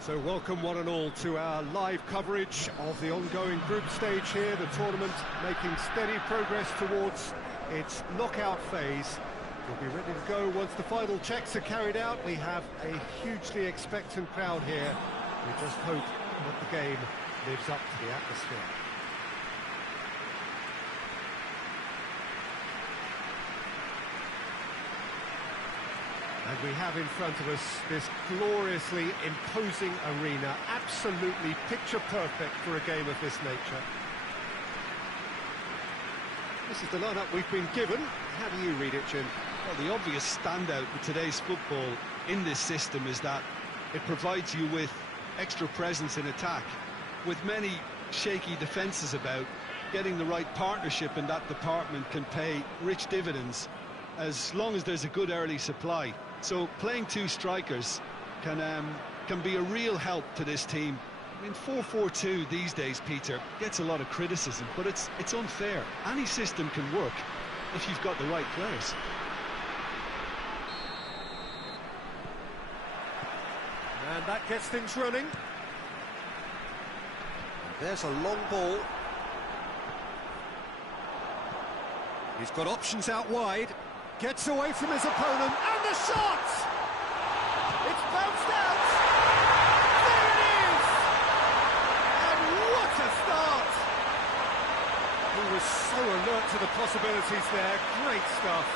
So welcome one and all to our live coverage of the ongoing group stage here, the tournament making steady progress towards its knockout phase. We'll be ready to go once the final checks are carried out. We have a hugely expectant crowd here. We just hope that the game lives up to the atmosphere. And we have in front of us this gloriously imposing arena, absolutely picture perfect for a game of this nature. This is the lineup we've been given. How do you read it, Jim? Well, the obvious standout with today's football in this system is that it provides you with extra presence in attack. With many shaky defences about, getting the right partnership in that department can pay rich dividends as long as there's a good early supply. So playing two strikers can be a real help to this team. I mean, 4-4-2 these days, Peter, gets a lot of criticism, but it's unfair. Any system can work if you've got the right players. And that gets things running. There's a long ball. He's got options out wide. Gets away from his opponent, and the shot! It's bounced out! There it is! And what a start! He was so alert to the possibilities there, great stuff.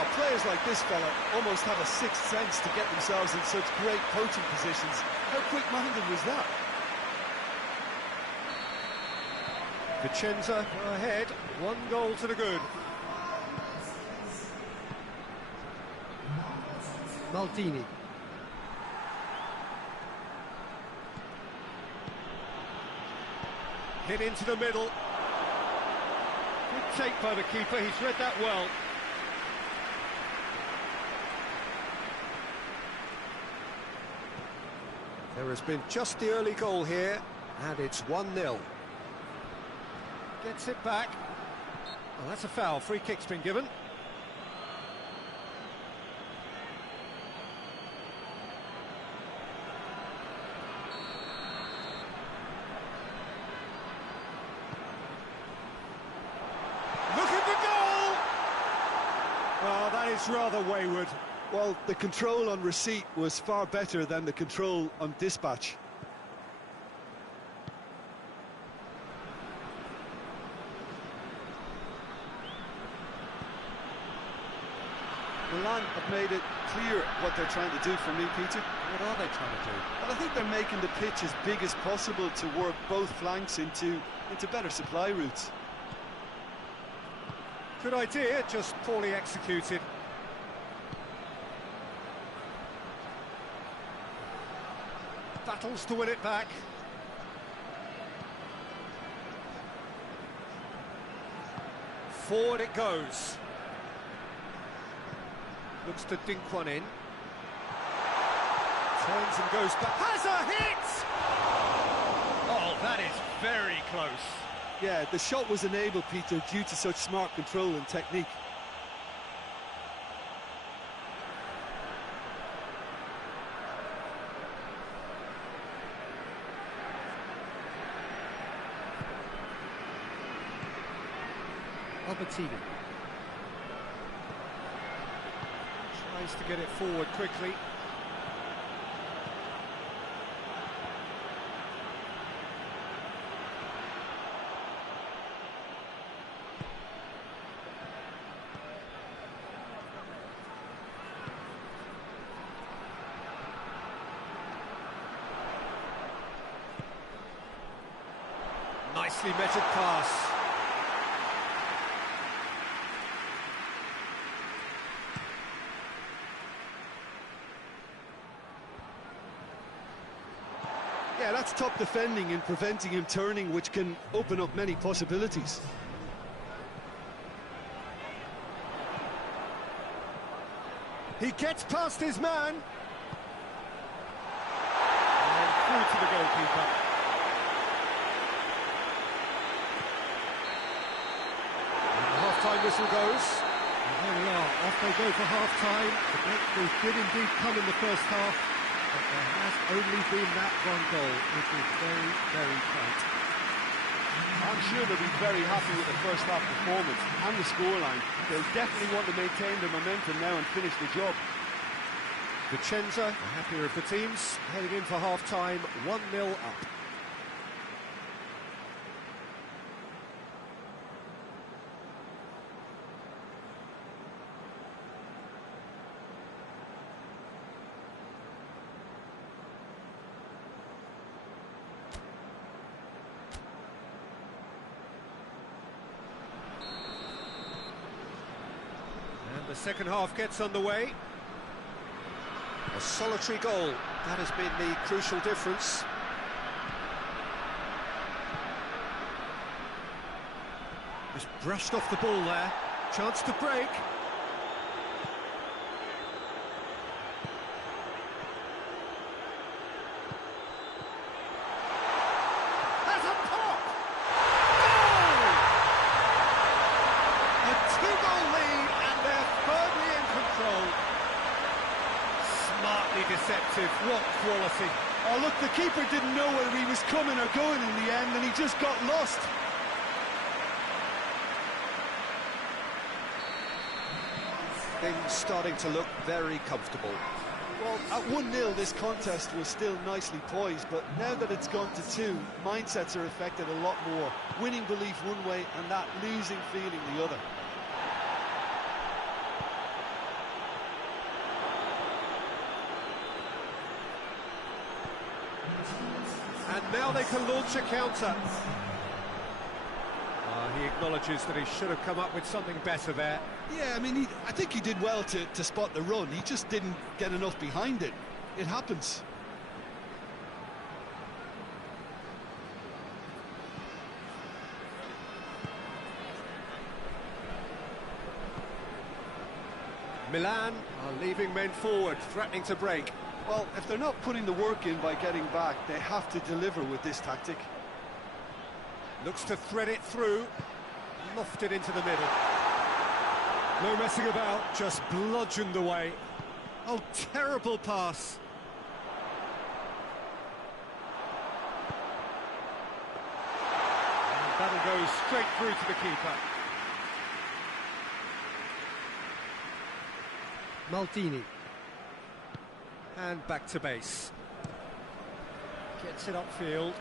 Oh, players like this fella almost have a sixth sense to get themselves in such great coaching positions. How quick-minded was that? VICENZA ahead, 1 goal to the good. Maldini. Hit into the middle. Good take by the keeper, he's read that well. There has been just the early goal here, and it's 1-0. Gets it back. Oh, that's a foul, free kick's been given. Oh, that is rather wayward. Well, the control on receipt was far better than the control on dispatch. Milan have made it clear what they're trying to do for me, Peter. What are they trying to do? Well, I think they're making the pitch as big as possible to work both flanks into better supply routes. Good idea, just poorly executed. Battles to win it back. Forward it goes. Looks to dink one in. Turns and goes back. Has a hit! Oh, that is very close. Yeah, the shot was enabled, Peter, due to such smart control and technique. Albertini tries to get it forward quickly. Nicely measured pass. Yeah, that's top defending and preventing him turning, which can open up many possibilities. He gets past his man. And through to the goalkeeper. Half-time whistle goes. And there we are, off they go for half-time. The breakthrough did indeed come in the first half, but there has only been that one goal. It is very, very tight. I'm sure they'll be very happy with the first half performance and the scoreline. They'll definitely want to maintain their momentum now and finish the job. Vicenza, the happier of the teams, heading in for half-time, 1-0 up. And the second half gets underway. A solitary goal, that has been the crucial difference. Just brushed off the ball there, chance to break. Has a pop! Goal! A two-goal lead and they're firmly in control. Smartly deceptive, what quality. Oh look, the keeper didn't know whether he was coming or going in the end, and he just got lost. Things starting to look very comfortable. Well, at 1-0 this contest was still nicely poised, but now that it's gone to 2, mindsets are affected a lot more. Winning belief one way and that losing feeling the other. And now they can launch a counter. He acknowledges that he should have come up with something better there. Yeah, I mean, I think he did well to spot the run. He just didn't get enough behind it. It happens. Milan are leaving men forward, threatening to break. Well, if they're not putting the work in by getting back, they have to deliver with this tactic. Looks to thread it through, lofted into the middle. No messing about, just bludgeoned away. Oh, terrible pass. And that'll go straight through to the keeper. Maldini. And back to base. Gets it upfield.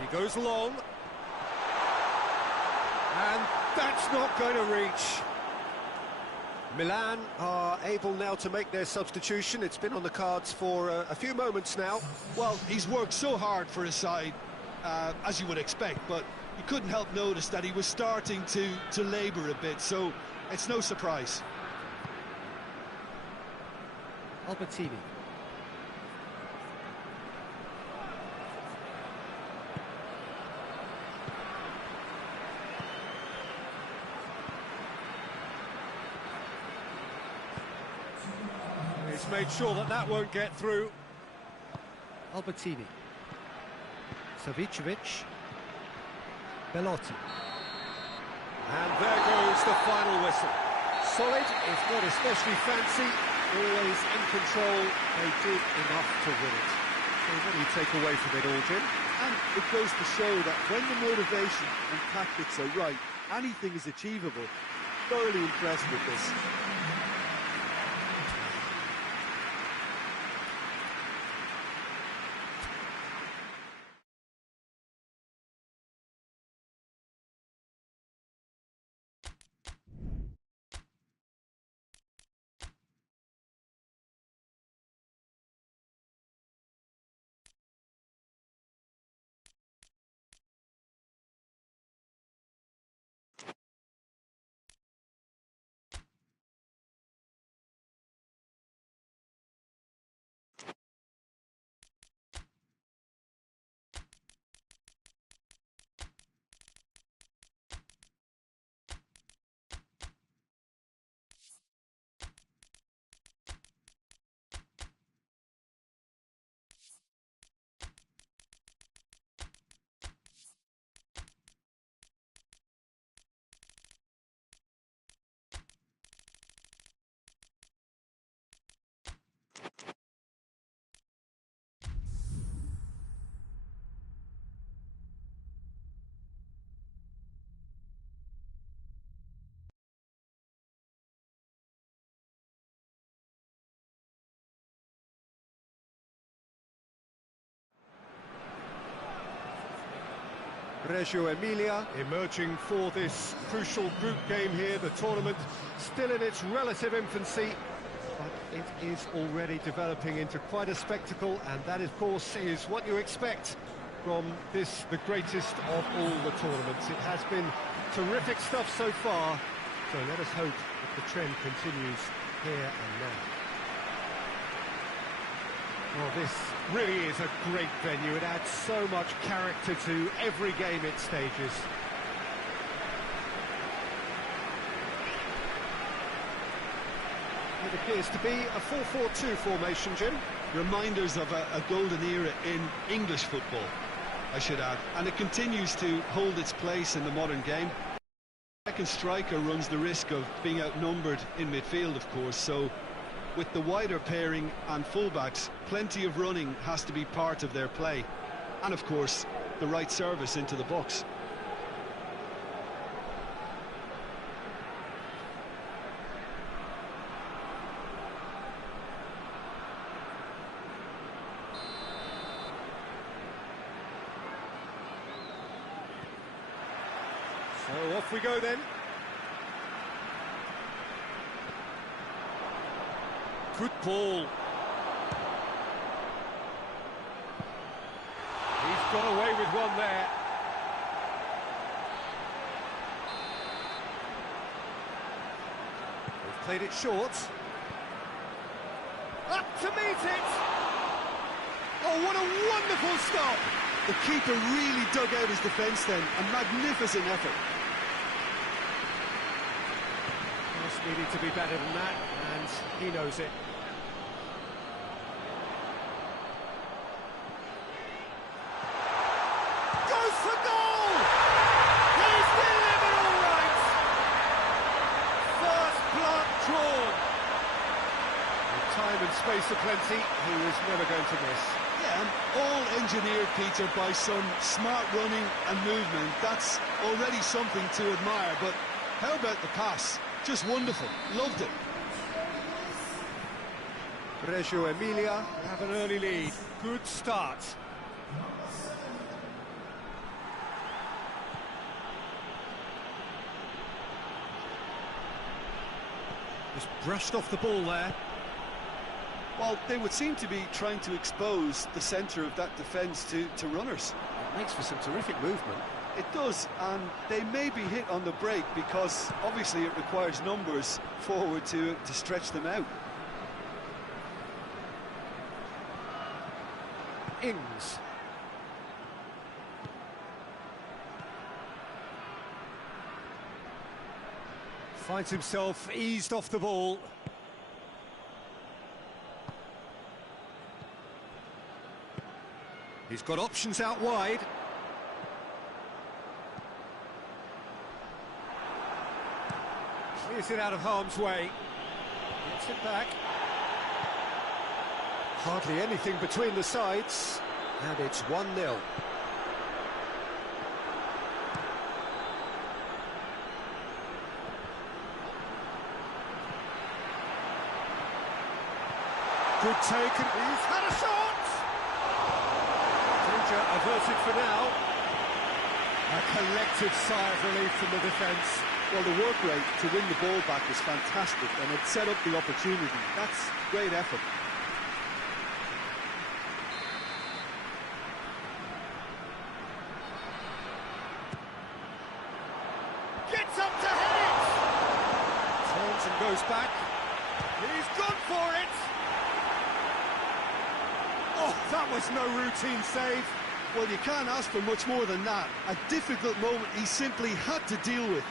He goes long. And that's not going to reach. Milan are able now to make their substitution. It's been on the cards for a few moments now. Well, he's worked so hard for his side, as you would expect, but you couldn't help notice that he was starting to labour a bit, so it's no surprise. Albertini. He's made sure that that won't get through. Albertini. Savicevic. Belotti. And there goes the final whistle. Solid, if not especially fancy, always in control. They did enough to win it. So what do you take away from it all, Jim? And it goes to show that when the motivation and tactics are right, anything is achievable. Thoroughly impressed with this. Reggio Emilia emerging for this crucial group game here. The tournament still in its relative infancy, but it is already developing into quite a spectacle, and that, of course, is what you expect from this, the greatest of all the tournaments. It has been terrific stuff so far, so let us hope that the trend continues here and now. Well, this really is a great venue. It adds so much character to every game it stages. It appears to be a 4-4-2 formation, Jim. Reminders of a golden era in English football, I should add. And it continues to hold its place in the modern game. The second striker runs the risk of being outnumbered in midfield, of course, so with the wider pairing and fullbacks, plenty of running has to be part of their play. And of course, the right service into the box. So off we go then. Good ball. He's got away with one there. They've played it short. Up to meet it! Oh, what a wonderful stop! The keeper really dug out his defence then. A magnificent effort. Just needed to be better than that, and he knows it. Goes for goal! He's delivered all right! First blood drawn. With time and space aplenty, he was never going to miss. Yeah, and all engineered, Peter, by some smart running and movement. That's already something to admire, but how about the pass? Just wonderful. Loved it. Reggio Emilia have an early lead. Good start. Just brushed off the ball there. Well, they would seem to be trying to expose the centre of that defence to runners. It makes for some terrific movement. It does, and they may be hit on the break because obviously it requires numbers forward to stretch them out. Ings. Finds himself eased off the ball. He's got options out wide. Clears it out of harm's way. Gets it back. Hardly anything between the sides, and it's 1-0. Good take, and he's had a shot! Danger averted for now. A collective sigh of relief from the defence. Well, the work rate to win the ball back was fantastic, and it set up the opportunity. That's great effort. Gets up to head it! Turns and goes back. He's gone for it! Oh, that was no routine save. Well, you can't ask for much more than that. A difficult moment he simply had to deal with.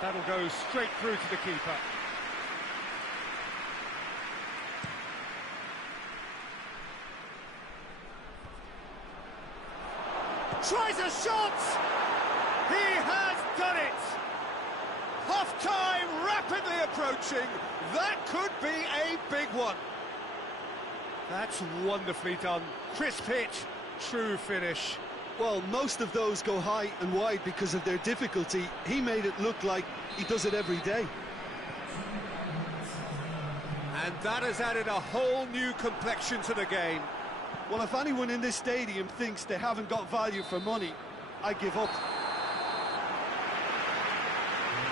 That'll go straight through to the keeper. Tries a shot! He has done it! Half-time rapidly approaching. That could be a big one. That's wonderfully done. Crisp hit, true finish. Well, most of those go high and wide because of their difficulty. He made it look like he does it every day. And that has added a whole new complexion to the game. Well, if anyone in this stadium thinks they haven't got value for money, I give up.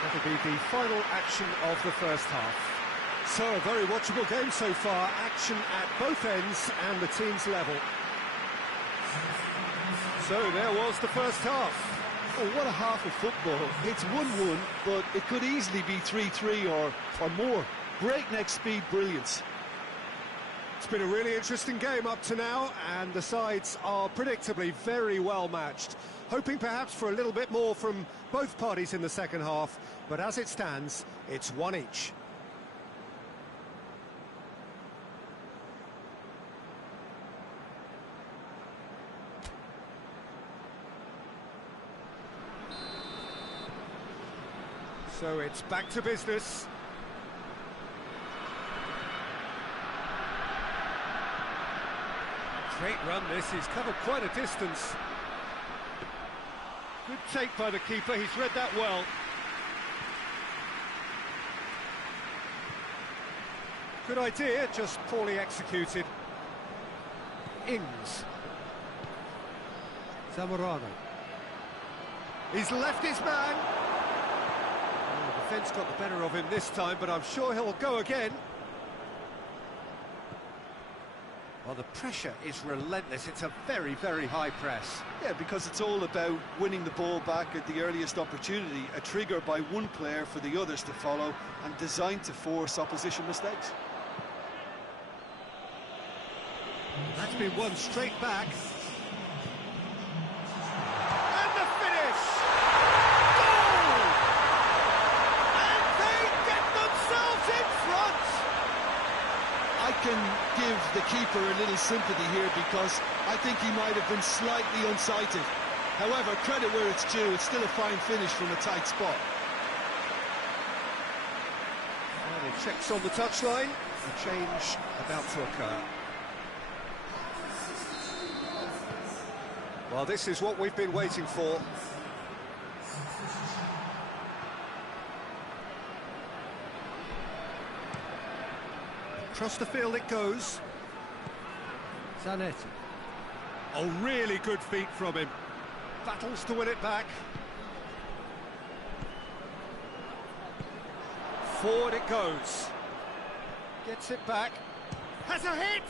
That'll be the final action of the first half. So, a very watchable game so far. Action at both ends and the team's level. So, there was the first half. Oh, what a half of football. It's 1-1, but it could easily be 3-3 or more. Breakneck speed brilliance. It's been a really interesting game up to now, and the sides are predictably very well matched. Hoping perhaps for a little bit more from both parties in the second half, but as it stands, it's one each. So it's back to business. Great run this, he's covered quite a distance. Good take by the keeper, he's read that well. Good idea, just poorly executed. Ings. Zamorano. He's left his man. Oh, the defence got the better of him this time, but I'm sure he'll go again. Well, the pressure is relentless. It's a very, very high press. Yeah, because it's all about winning the ball back at the earliest opportunity, a trigger by one player for the others to follow, and designed to force opposition mistakes. That's been won straight back. And the finish! Goal! And they get themselves in front! I can give the keeper a little sympathy here because I think he might have been slightly unsighted. However, credit where it's due, it's still a fine finish from a tight spot. And he checks on the touchline. A change about to occur. Well, this is what we've been waiting for. Across the field it goes. Zanetti. Oh, really good feet from him. Battles to win it back. Forward it goes. Gets it back. Has a hit!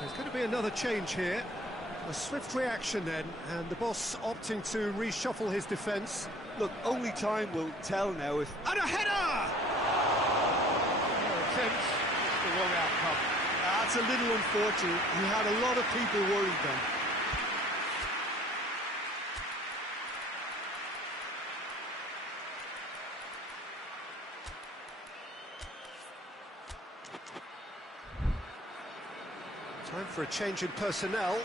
There's going to be another change here. A swift reaction then, and the boss opting to reshuffle his defence. Look, only time will tell now if... And a header! Attempt, the wrong outcome. That's a little unfortunate. He had a lot of people worried then. Time for a change in personnel.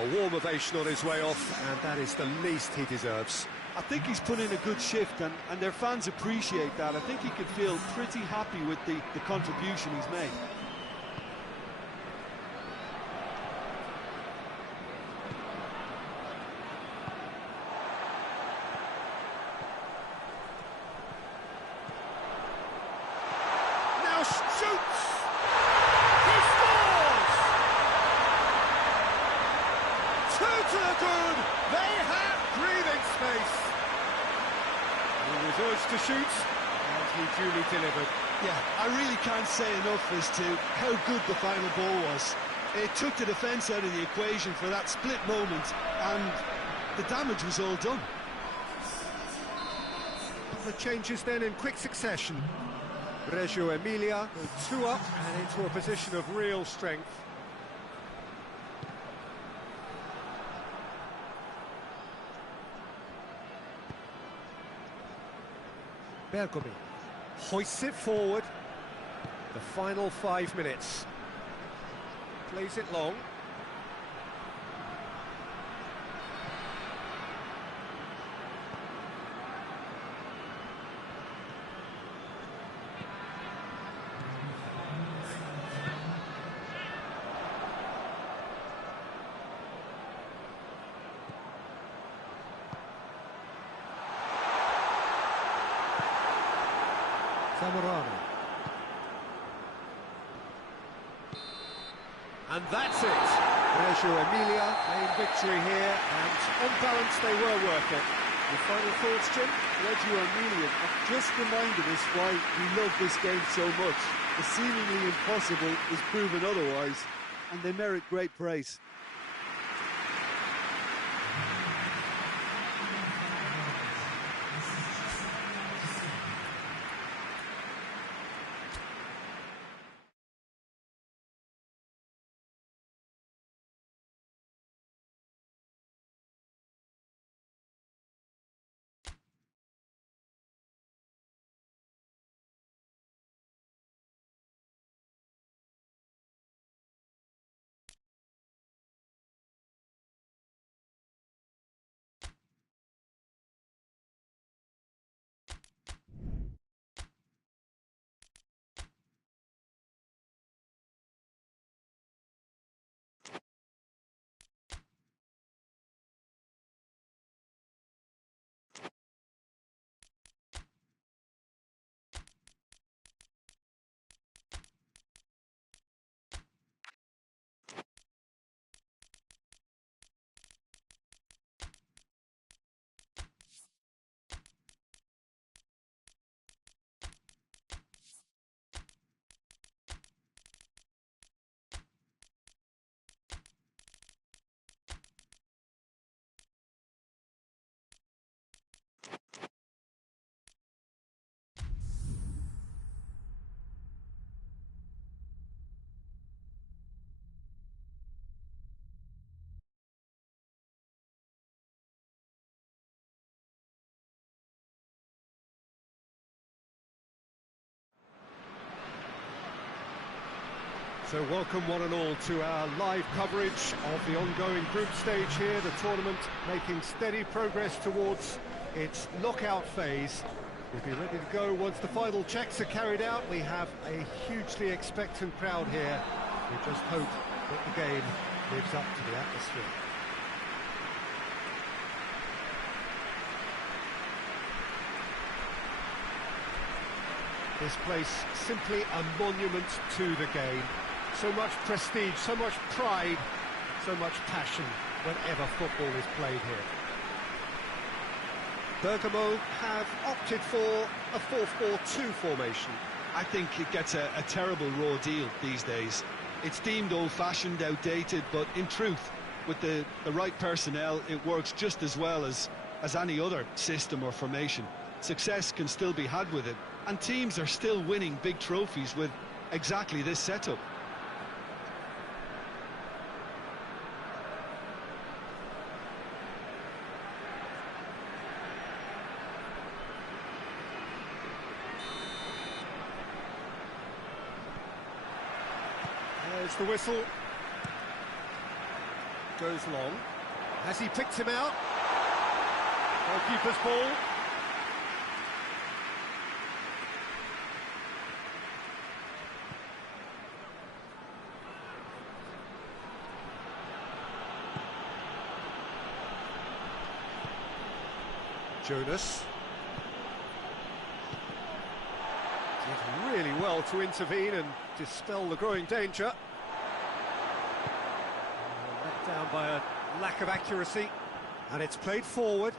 A warm ovation on his way off, and that is the least he deserves. I think he's put in a good shift, and their fans appreciate that. I think he can feel pretty happy with the contribution he's made. Now shoots! He scores! 2 to the good! They have breathing space! He was urged to shoot, and he duly delivered. Yeah, I really can't say enough as to how good the final ball was. It took the defence out of the equation for that split moment, and the damage was all done. The changes then in quick succession. Reggio Emilia go 2 up and into a position of real strength. Bergomi hoists it forward. The final 5 minutes. Plays it long. Zamorano. And that's it. Reggio Emilia claim victory here, and on balance they were worth it. The final thoughts, Jim? Reggio Emilia have just reminded us why we love this game so much. The seemingly impossible is proven otherwise, and they merit great praise. So welcome one and all to our live coverage of the ongoing group stage here, the tournament making steady progress towards its knockout phase. We'll be ready to go once the final checks are carried out. We have a hugely expectant crowd here. We just hope that the game lives up to the atmosphere. This place simply a monument to the game. So much prestige, so much pride, so much passion whenever football is played here. Bergamo have opted for a 4-4-2 formation. I think it gets a terrible raw deal these days. It's deemed old-fashioned, outdated, but in truth, with the right personnel, it works just as well as any other system or formation. Success can still be had with it, and teams are still winning big trophies with exactly this setup. There's the whistle. Goes long. Has he picked him out? Goalkeeper's ball. Jonas. Did really well to intervene and dispel the growing danger. Let down by a lack of accuracy, and it's played forward.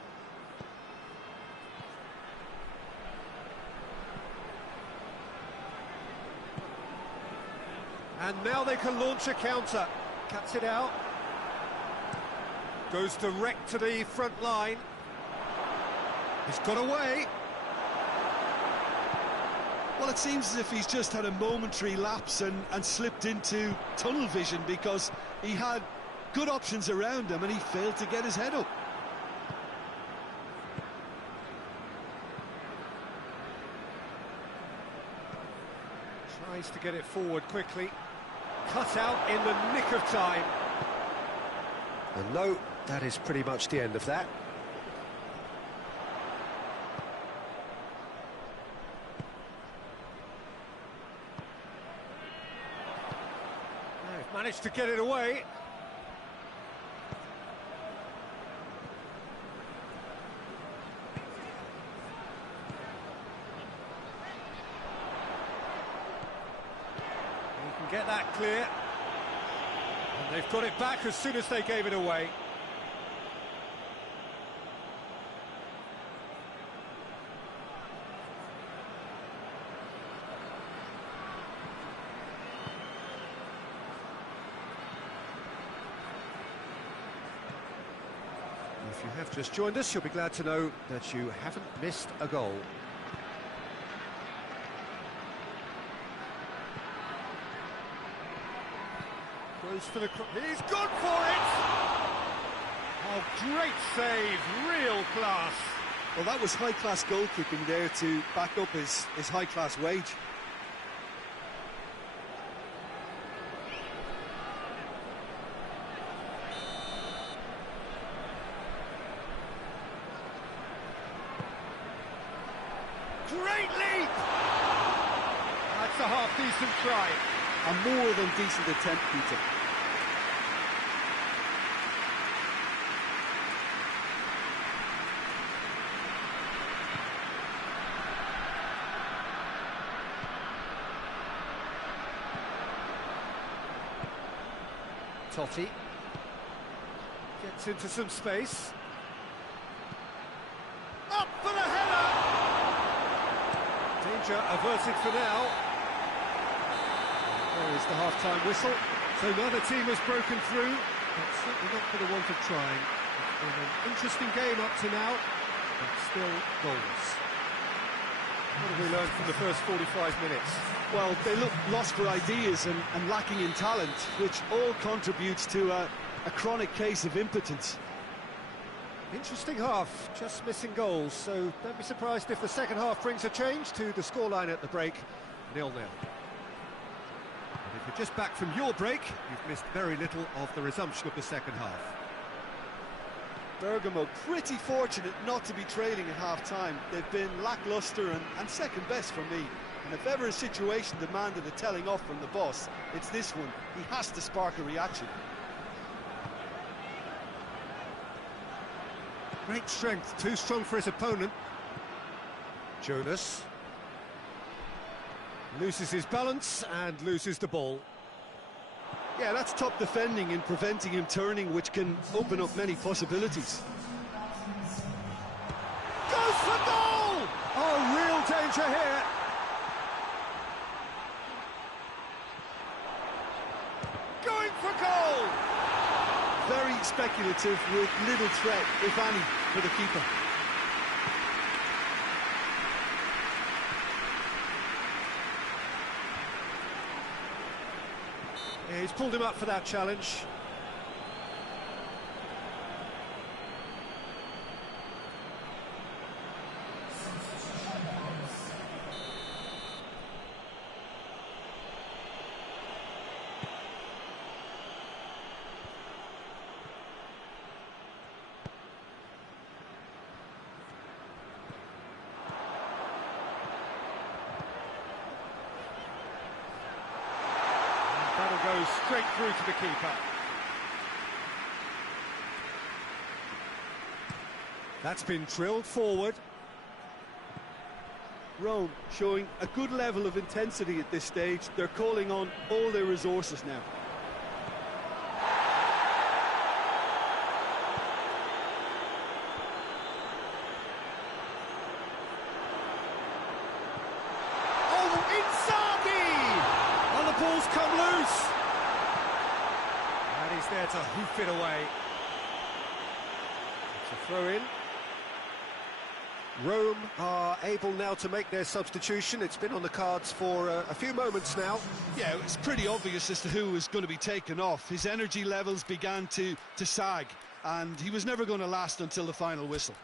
And now they can launch a counter. Cuts it out. Goes direct to the front line. He's got away. Well, it seems as if he's just had a momentary lapse and slipped into tunnel vision, because he had good options around him and he failed to get his head up. Tries to get it forward quickly. Cut out in the nick of time. And no, that is pretty much the end of that. They've managed to get it away. get that clear. And they've got it back as soon as they gave it away. If you have just joined us, you'll be glad to know that you haven't missed a goal. Goes for the... He's gone for it! Oh, great save, real class. Well, that was high-class goal-kicking there to back up his high-class wage. Great leap! That's a half-decent try. A more than decent attempt, Peter. Totti gets into some space. Up for the header! Danger averted for now. There is the half-time whistle. So neither team has broken through, but certainly not for the want of trying. It's been an interesting game up to now, but still goalless. What have we learned from the first 45 minutes? Well, they look lost for ideas and lacking in talent, which all contributes to a chronic case of impotence. Interesting half, just missing goals, so don't be surprised if the second half brings a change to the scoreline at the break, 0-0. And if you're just back from your break, you've missed very little of the resumption of the second half. Bergamo pretty fortunate not to be trailing at half-time. They've been lacklustre and second best for me. And if ever a situation demanded a telling off from the boss, it's this one. He has to spark a reaction. Great strength, too strong for his opponent. Jonas loses his balance and loses the ball. Yeah, that's top defending and preventing him turning, which can open up many possibilities. Goes for goal! Oh, real danger here. Going for goal! Very speculative with little threat, if any, for the keeper. Yeah, he's pulled him up for that challenge. Goes straight through to the keeper. That's been drilled forward. Rome showing a good level of intensity at this stage. They're calling on all their resources now. Oh, Inzaghi! And the ball's come loose. And he's there to hoof it away. It's a throw-in. Rome are able now to make their substitution. It's been on the cards for a few moments now. Yeah, it's pretty obvious as to who was going to be taken off. His energy levels began to sag, and he was never going to last until the final whistle.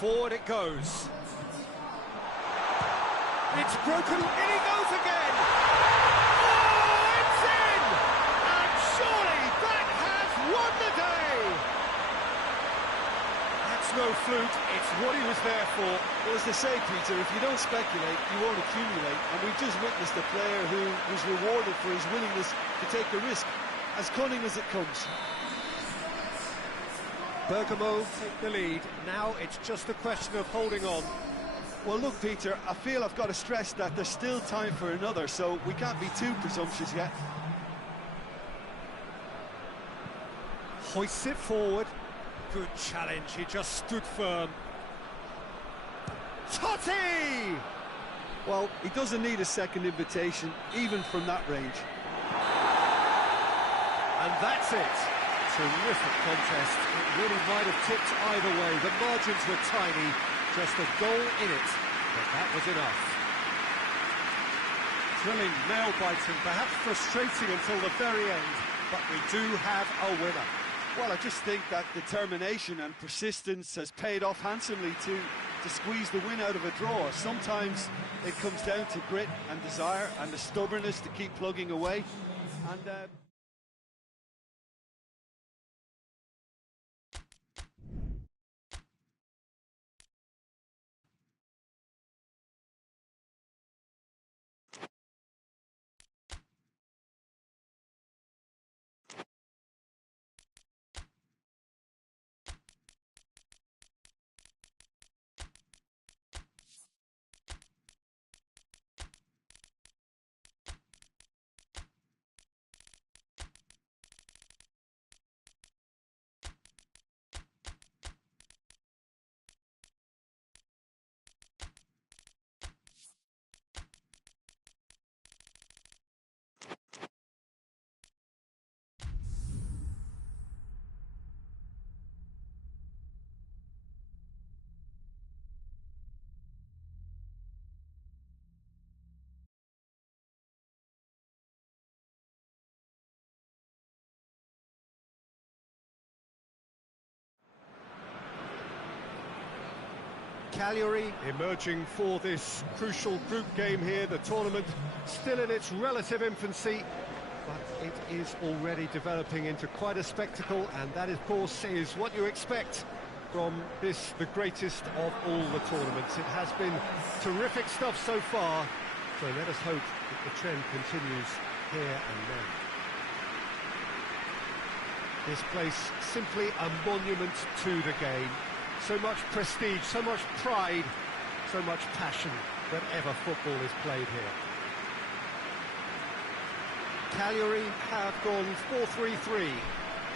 Forward it goes. It's broken, in he goes again! Oh, it's in! And surely It's no fluke, it's what he was there for. Well, as they say, Peter, if you don't speculate, you won't accumulate. And we've just witnessed a player who was rewarded for his willingness to take a risk, as cunning as it comes. Bergamo take the lead. Now it's just a question of holding on. Well, look, Peter, I feel I've got to stress that there's still time for another, so we can't be too presumptuous yet. Hoists it forward. Good challenge, he just stood firm. Totti! Well, he doesn't need a second invitation, even from that range. And that's it. Terrific contest. It really might have tipped either way. The margins were tiny, just a goal in it, but that was enough. Thrilling, nail-biting, perhaps frustrating until the very end, but we do have a winner. Well, I just think that determination and persistence has paid off handsomely to squeeze the win out of a draw. Sometimes it comes down to grit and desire and the stubbornness to keep plugging away. And Cagliari emerging for this crucial group game here. The tournament still in its relative infancy, but it is already developing into quite a spectacle, and that, of course, is what you expect from this, the greatest of all the tournaments. It has been terrific stuff so far, so let us hope that the trend continues here and now. This place simply a monument to the game. So much prestige, so much pride, so much passion whenever football is played here. Cagliari have gone 4-3-3.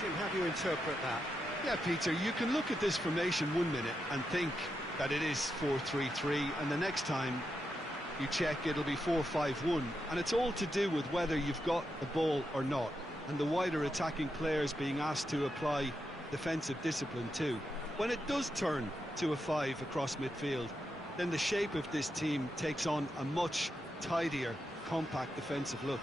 Jim, how do you interpret that? Yeah, Peter, you can look at this formation 1 minute and think that it is 4-3-3, and the next time you check it'll be 4-5-1, and it's all to do with whether you've got the ball or not, and the wider attacking players being asked to apply defensive discipline too. When it does turn to a 5 across midfield, then the shape of this team takes on a much tidier, compact defensive look.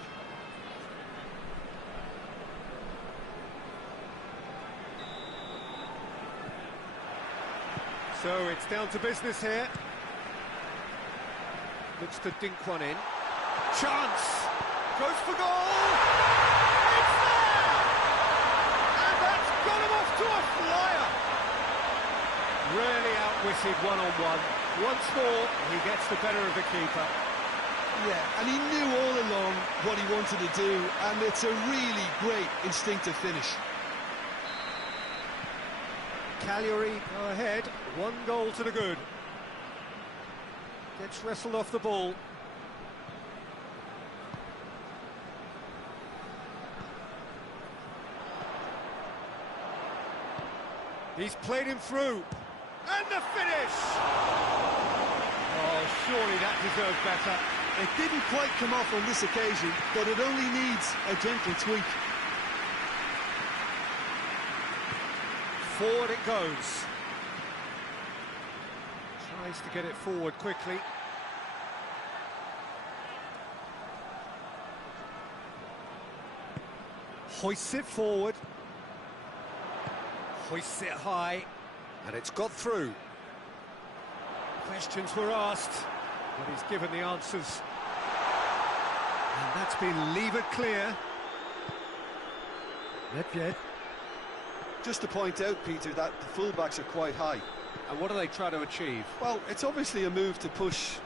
So it's down to business here. Looks to dink one in. Chance! Goes for goal! It's there! And that's got him off to a flyer! Really outwitted one-on-one. Once more, he gets the better of the keeper. yeah, and he knew all along what he wanted to do, and it's a really great instinctive finish. Cagliari go ahead, 1 goal to the good. Gets wrestled off the ball. He's played him through. And the finish! Oh, surely that deserved better. It didn't quite come off on this occasion, but it only needs a gentle tweak. Forward it goes. Tries to get it forward quickly. Hoists it forward. Hoists it high. And it's got through. Questions were asked, but he's given the answers. And that's been levered clear. Nedved. Just to point out, Peter, that the fullbacks are quite high. And what do they try to achieve? Well, it's obviously a move to push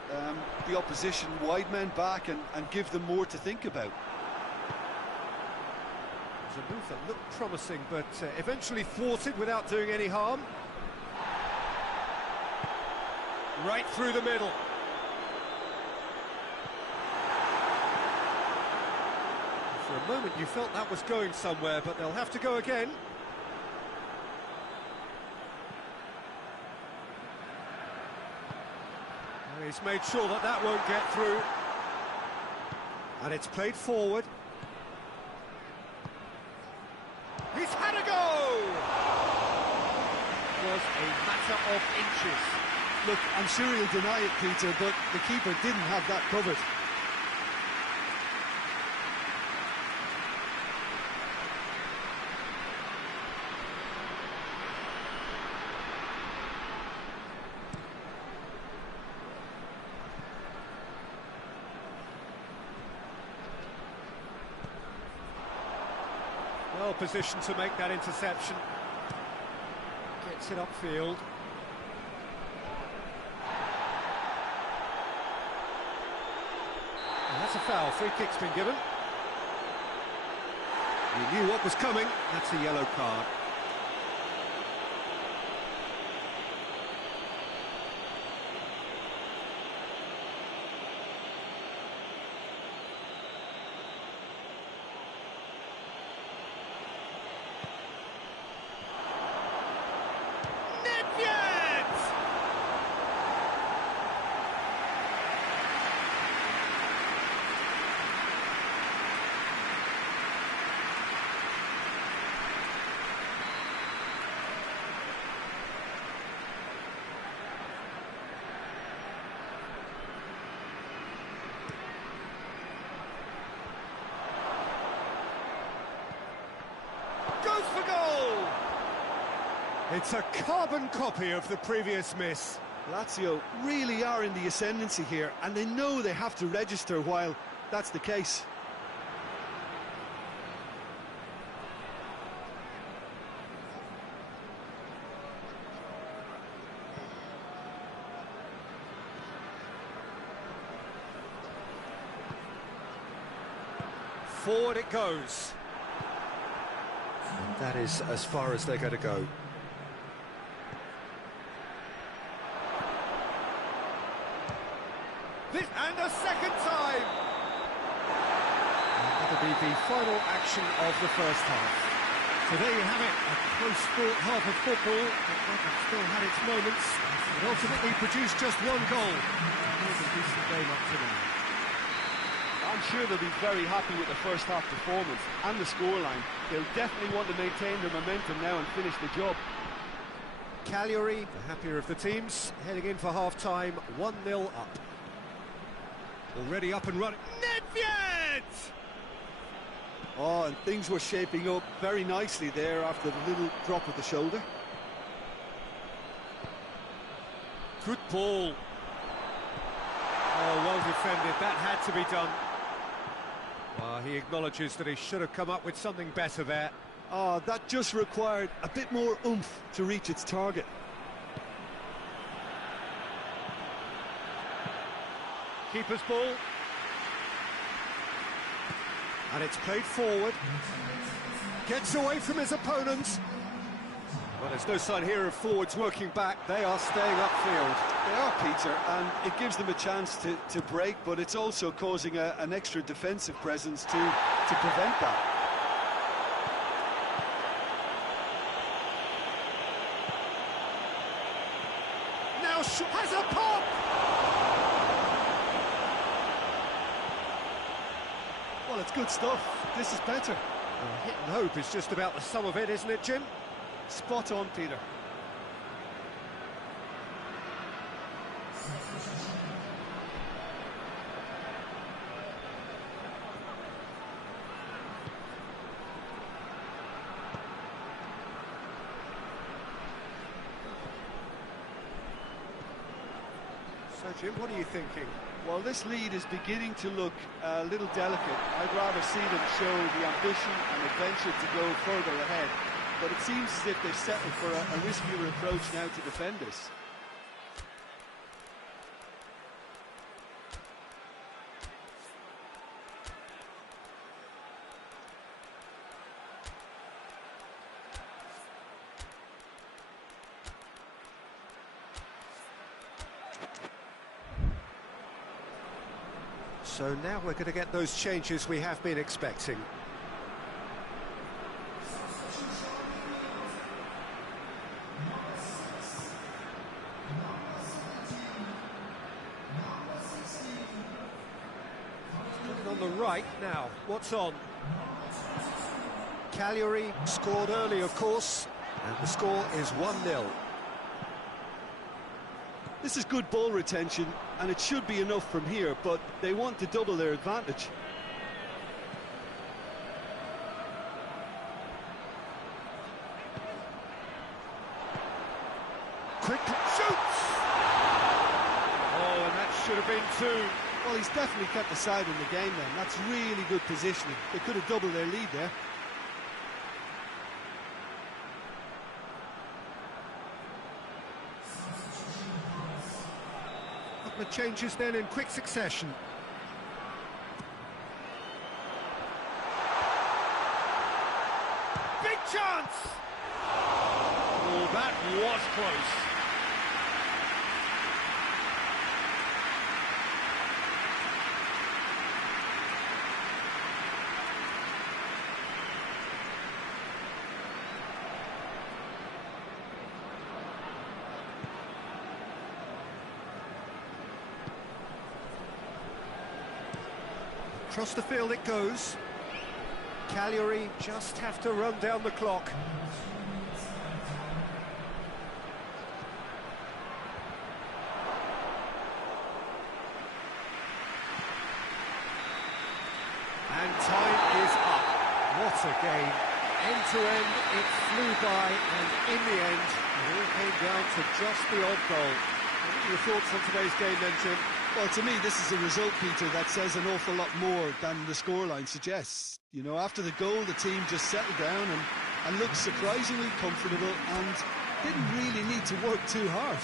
the opposition wide men back and give them more to think about. It was a move that looked promising, but eventually thwarted without doing any harm. Right through the middle. For a moment you felt that was going somewhere, but they'll have to go again. Well, he's made sure that that won't get through. And it's played forward. He's had a go! It was a matter of inches. Look, I'm sure he'll deny it, Peter, but the keeper didn't have that covered. Well positioned to make that interception. Gets it upfield. And that's a foul. Free kick's been given. He knew what was coming. That's a yellow card. Goes for goal! It's a carbon copy of the previous miss. Lazio really are in the ascendancy here, and they know they have to register while that's the case. Forward it goes. And that is as far as they're going to go. And a second time! And that'll be the final action of the first half. So there you have it, a close-fought half of football, but one that still had its moments. It ultimately produced just one goal. It was a decent game up to now. I'm sure they'll be very happy with the first half performance and the scoreline. They'll definitely want to maintain their momentum now and finish the job. Cagliari, the happier of the teams, heading in for half-time, 1-0 up. Already up and running. Nedved! Oh, and things were shaping up very nicely there after the little drop of the shoulder. Good ball. Oh, well defended. That had to be done. Well, he acknowledges that he should have come up with something better there. Oh, that just required a bit more oomph to reach its target. Keeper's ball. And it's played forward. Gets away from his opponents. Well, there's no sign here of forwards working back. They are staying upfield. They are, Peter, and it gives them a chance to break, but it's also causing an extra defensive presence to prevent that. Now has a pop! Well, it's good stuff. This is better. Hit and hope is just about the sum of it, isn't it, Jim? Spot on, Peter. So, Jim, what are you thinking? Well, this lead is beginning to look a little delicate. I'd rather see them show the ambition and adventure to go further ahead. but it seems as if they've settled for a riskier approach now to defend this. So now we're going to get those changes we have been expecting. On the right now, what's on? Cagliari scored early, of course, and the score is 1-0. This is good ball retention, and it should be enough from here, but they want to double their advantage. Quick shoots! Oh, and that should have been two. Well, he's definitely kept the side in the game then. That's really good positioning. They could have doubled their lead there. The changes then in quick succession. Big chance! Oh, that was close. Across the field it goes. Cagliari just have to run down the clock. And time is up. What a game. End to end, it flew by, and in the end, it all came down to just the odd goal. What are your thoughts on today's game then, Jim? Well, to me, this is a result, Peter, that says an awful lot more than the scoreline suggests. You know, after the goal, the team just settled down and looked surprisingly comfortable and didn't really need to work too hard.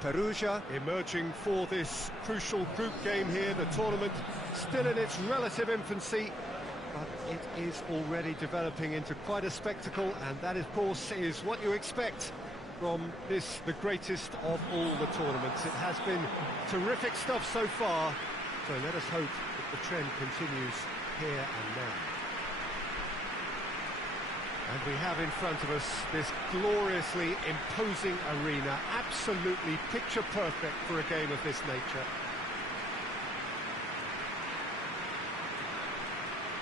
Perugia emerging for this crucial group game here. The tournament still in its relative infancy, but it is already developing into quite a spectacle, and that, of course, is what you expect from this, the greatest of all the tournaments. It has been terrific stuff so far, so let us hope that the trend continues here and now. And we have in front of us this gloriously imposing arena, absolutely picture perfect for a game of this nature.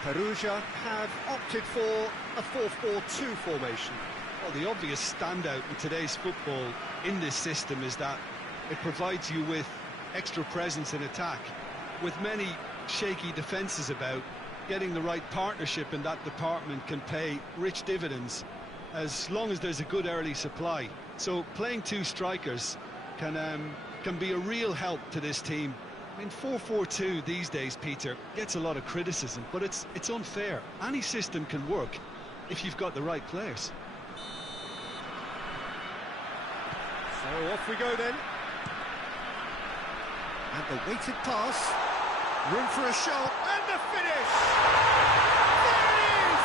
Perugia have opted for a 4-4-2 formation. Well, the obvious standout in today's football in this system is that it provides you with extra presence in attack. With many shaky defences about, getting the right partnership in that department can pay rich dividends. as long as there's a good early supply. So playing two strikers can be a real help to this team. I mean, 4-4-2 these days, Peter, gets a lot of criticism, but it's unfair. Any system can work if you've got the right players. So off we go then. And the weighted pass. Room for a shot. And the finish! There it is!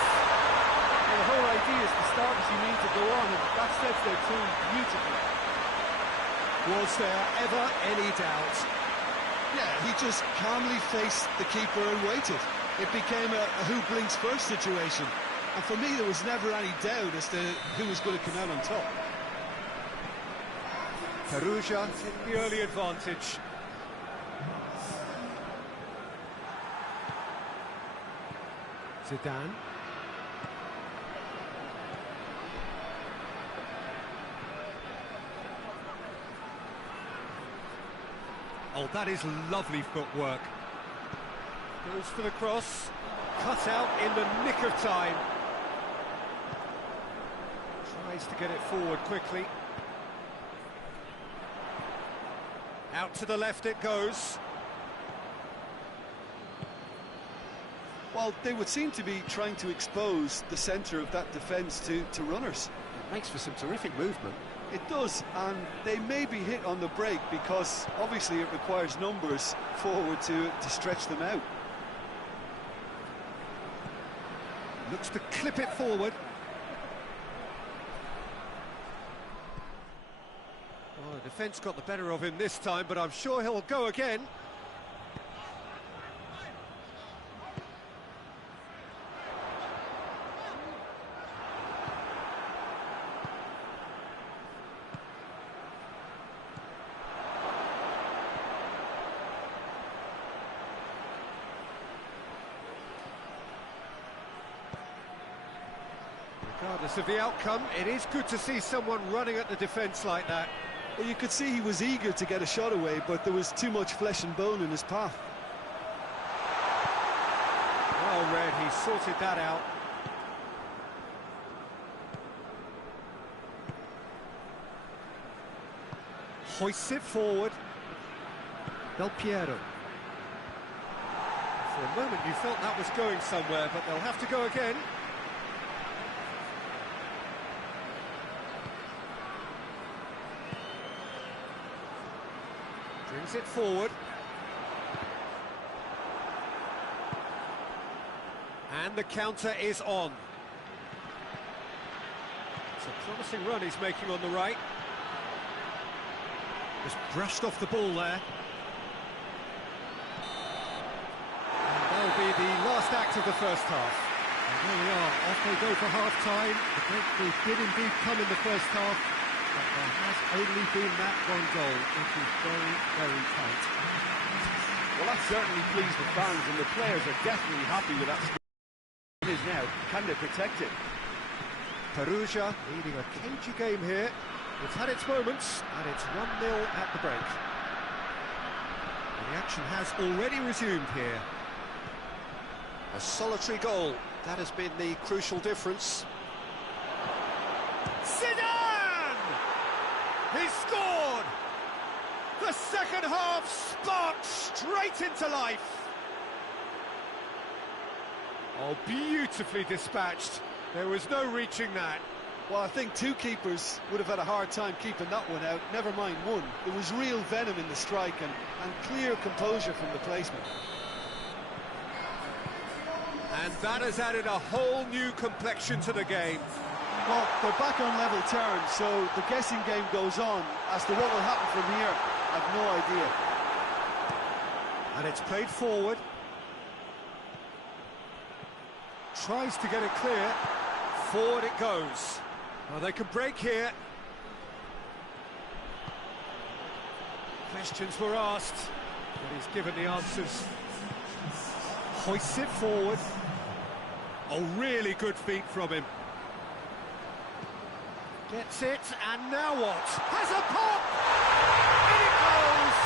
Well, the whole idea is to start as you mean to go on, and that sets their tune beautifully. Was there ever any doubt? Yeah, he just calmly faced the keeper and waited. It became a who blinks first situation. And for me, there was never any doubt as to who was going to come out on top. Perugia in the early advantage. Zidane. Oh, that is lovely footwork. Goes for the cross. Cut out in the nick of time. Tries to get it forward quickly. Out to the left it goes. Well, they would seem to be trying to expose the centre of that defence to runners. It makes for some terrific movement. It does, and they may be hit on the break because obviously it requires numbers forward to stretch them out. Looks to clip it forward. Oh, the defence got the better of him this time, but I'm sure he'll go again. Regardless of the outcome, it is good to see someone running at the defence like that. Well, you could see he was eager to get a shot away, but there was too much flesh and bone in his path. Well read, he sorted that out. Hoists it forward. Del Piero. For a moment you felt that was going somewhere, but they'll have to go again. Brings it forward. And the counter is on. It's a promising run he's making on the right. Just brushed off the ball there. And that'll be the last act of the first half. And there we are, off they go for half-time. The breakthrough did indeed come in the first half, but there has only been that one goal, which is very, very tight. Well, that certainly pleased the fans, and the players are definitely happy with that score. It is now, can they protect it? Perugia leading a cagey game here. It's had its moments, and it's 1-0 at the break. And the action has already resumed here. A solitary goal, that has been the crucial difference. Zidane! He scored! The second half sparked straight into life. Oh, beautifully dispatched. There was no reaching that. Well, I think two keepers would have had a hard time keeping that one out, never mind one. There was real venom in the strike and clear composure from the placement. And that has added a whole new complexion to the game. Well, they're back on level terms, so the guessing game goes on. As to what will happen from here, I've no idea. And it's played forward. Tries to get it clear. Forward it goes. Well, they can break here. Questions were asked, but he's given the answers. Hoists it forward. Oh, really good feet from him. Gets it, and now what? Has a pop! In it goes!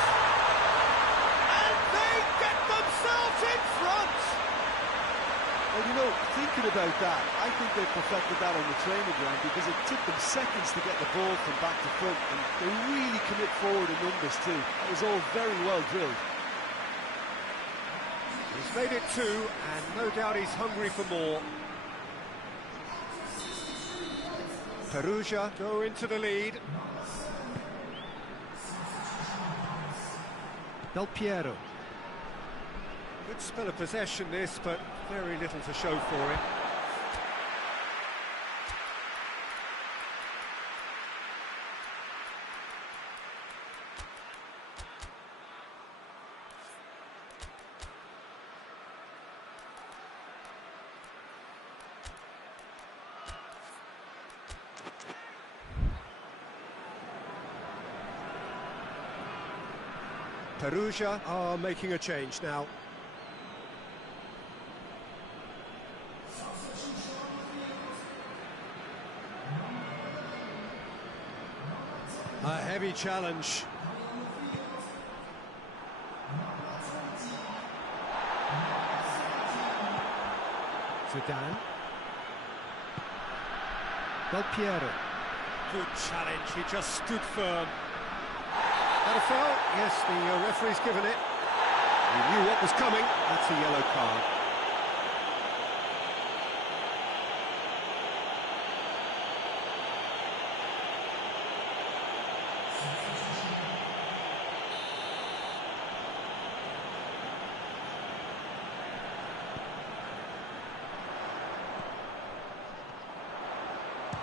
And they get themselves in front! Well, you know, thinking about that, I think they perfected that on the training ground because it took them seconds to get the ball from back to front, and they really commit forward in numbers too. That was all very well drilled. He's made it 2, and no doubt he's hungry for more. Perugia go into the lead. Del Piero. Good spell of possession this, but very little to show for him. Perugia are making a change now. A heavy challenge. Zidane. Del Piero. Good challenge, he just stood firm. That a foul? Yes, the referee's given it. He knew what was coming. That's a yellow card.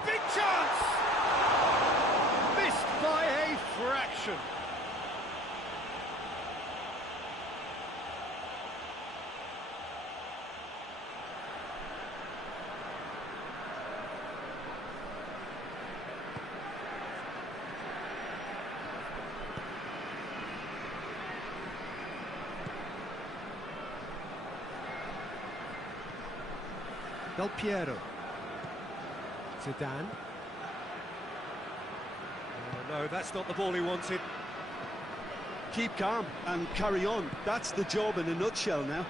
Big chance! Missed by a fraction. Del Piero. Zidane. Oh, no, that's not the ball he wanted. Keep calm and carry on. That's the job in a nutshell now.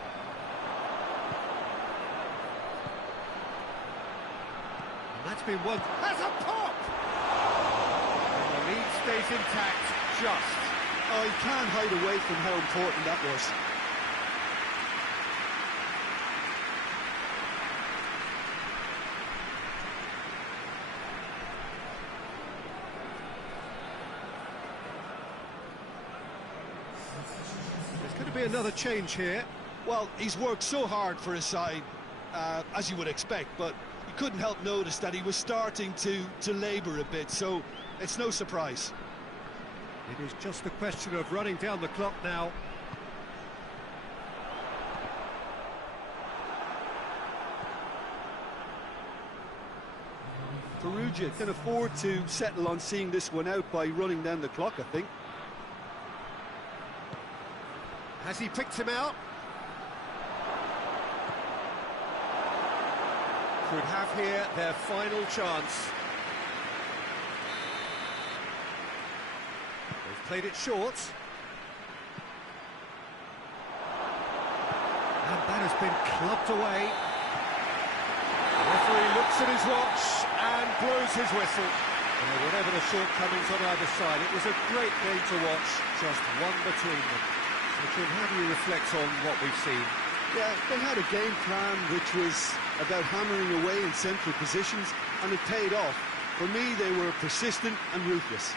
And that's been won. Has a pop! And the lead stays intact, just. Oh, you can't hide away from how important that was. There's going to be another change here. Well, he's worked so hard for his side, as you would expect, but you couldn't help notice that he was starting to labour a bit, so it's no surprise. It is just a question of running down the clock now. Perugia can afford to settle on seeing this one out by running down the clock, I think. Has he picked him out? Could have here their final chance. They've played it short. And that has been clubbed away. The referee looks at his watch and blows his whistle. Whatever the shortcomings on either side, it was a great game to watch, just one between them. So, Jim, how do you reflect on what we've seen? Yeah, they had a game plan which was about hammering away in central positions, and it paid off. For me, they were persistent and ruthless.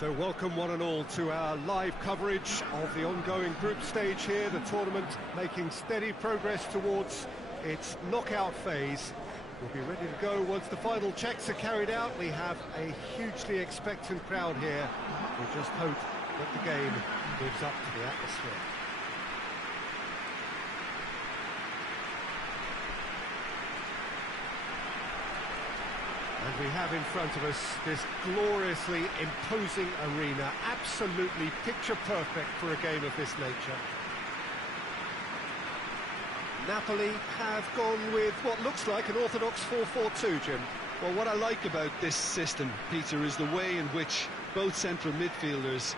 So welcome one and all to our live coverage of the ongoing group stage here, the tournament making steady progress towards its knockout phase. We'll be ready to go once the final checks are carried out. We have a hugely expectant crowd here. We just hope that the game lives up to the atmosphere. And we have in front of us this gloriously imposing arena, absolutely picture perfect for a game of this nature. Napoli have gone with what looks like an orthodox 4-4-2, Jim. Well, what I like about this system, Peter, is the way in which both central midfielders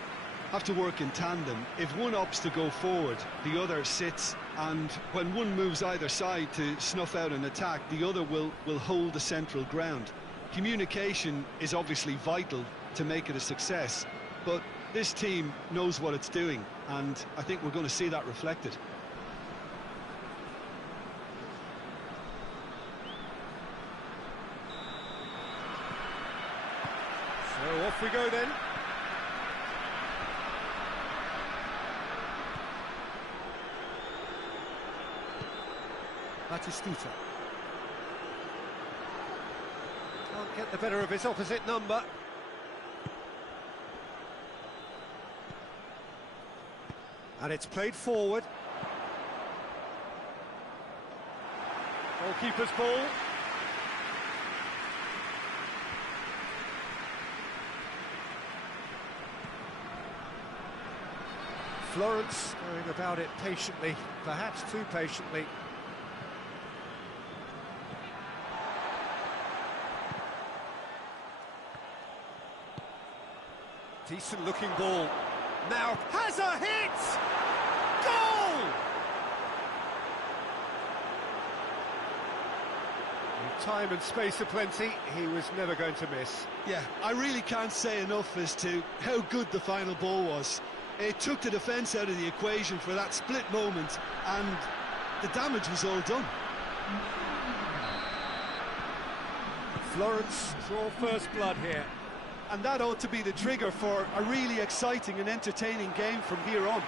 have to work in tandem. If one opts to go forward, the other sits, and when one moves either side to snuff out an attack, the other will hold the central ground. Communication is obviously vital to make it a success, but this team knows what it's doing, and I think we're going to see that reflected. So off we go then. Batistuta. Can't get the better of his opposite number. And it's played forward. Goalkeeper's ball. Florence going about it patiently, perhaps too patiently. Decent looking ball. Now has a hit! Goal! In time and space aplenty, he was never going to miss. Yeah, I really can't say enough as to how good the final ball was. It took the defence out of the equation for that split moment, and the damage was all done. Florence draw first blood here. And that ought to be the trigger for a really exciting and entertaining game from here on.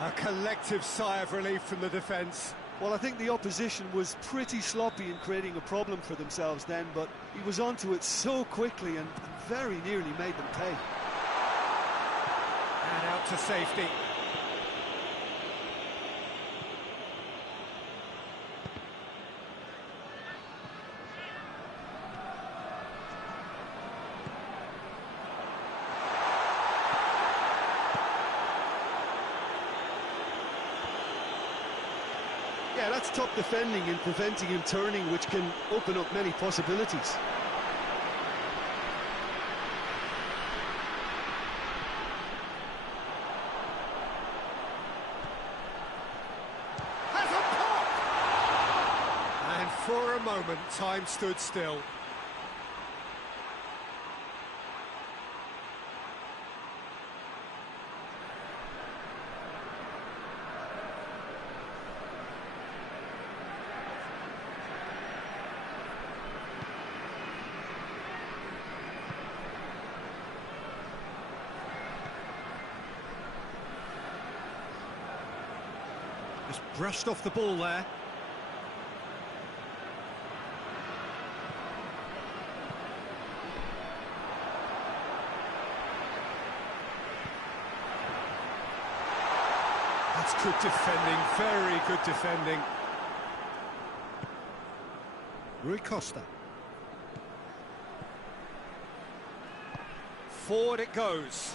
A collective sigh of relief from the defence. Well, I think the opposition was pretty sloppy in creating a problem for themselves then, but he was onto it so quickly and very nearly made them pay. And out to safety. Yeah, that's top defending and preventing him turning, which can open up many possibilities. Has a pop! And for a moment, time stood still. Just brushed off the ball there. That's good defending, very good defending. Rui Costa. Forward it goes.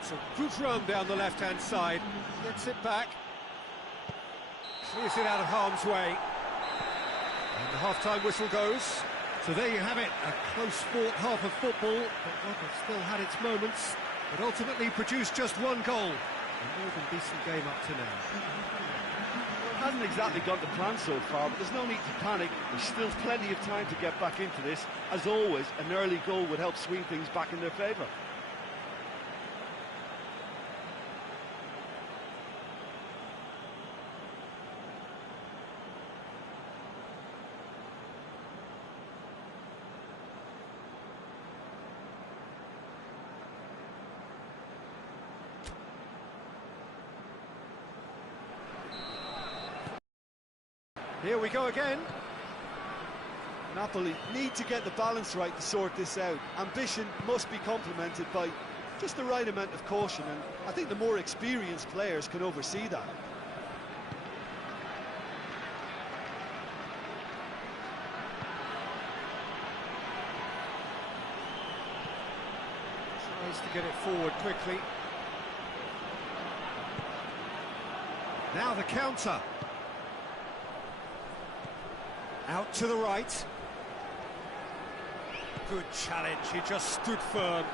It's a good run down the left-hand side. Gets it back. Clears it out of harm's way. And the half-time whistle goes. So there you have it, a close-fought half of football, but one that still had its moments, but ultimately produced just one goal. A more than decent game up to now. Well, hasn't exactly got the plan so far, but there's no need to panic. There's still plenty of time to get back into this. As always, an early goal would help swing things back in their favour. Here we go again. Napoli need to get the balance right to sort this out. Ambition must be complemented by just the right amount of caution, and I think the more experienced players can oversee that. Tries to get it forward quickly. Now the counter. Out to the right. Good challenge, he just stood firm.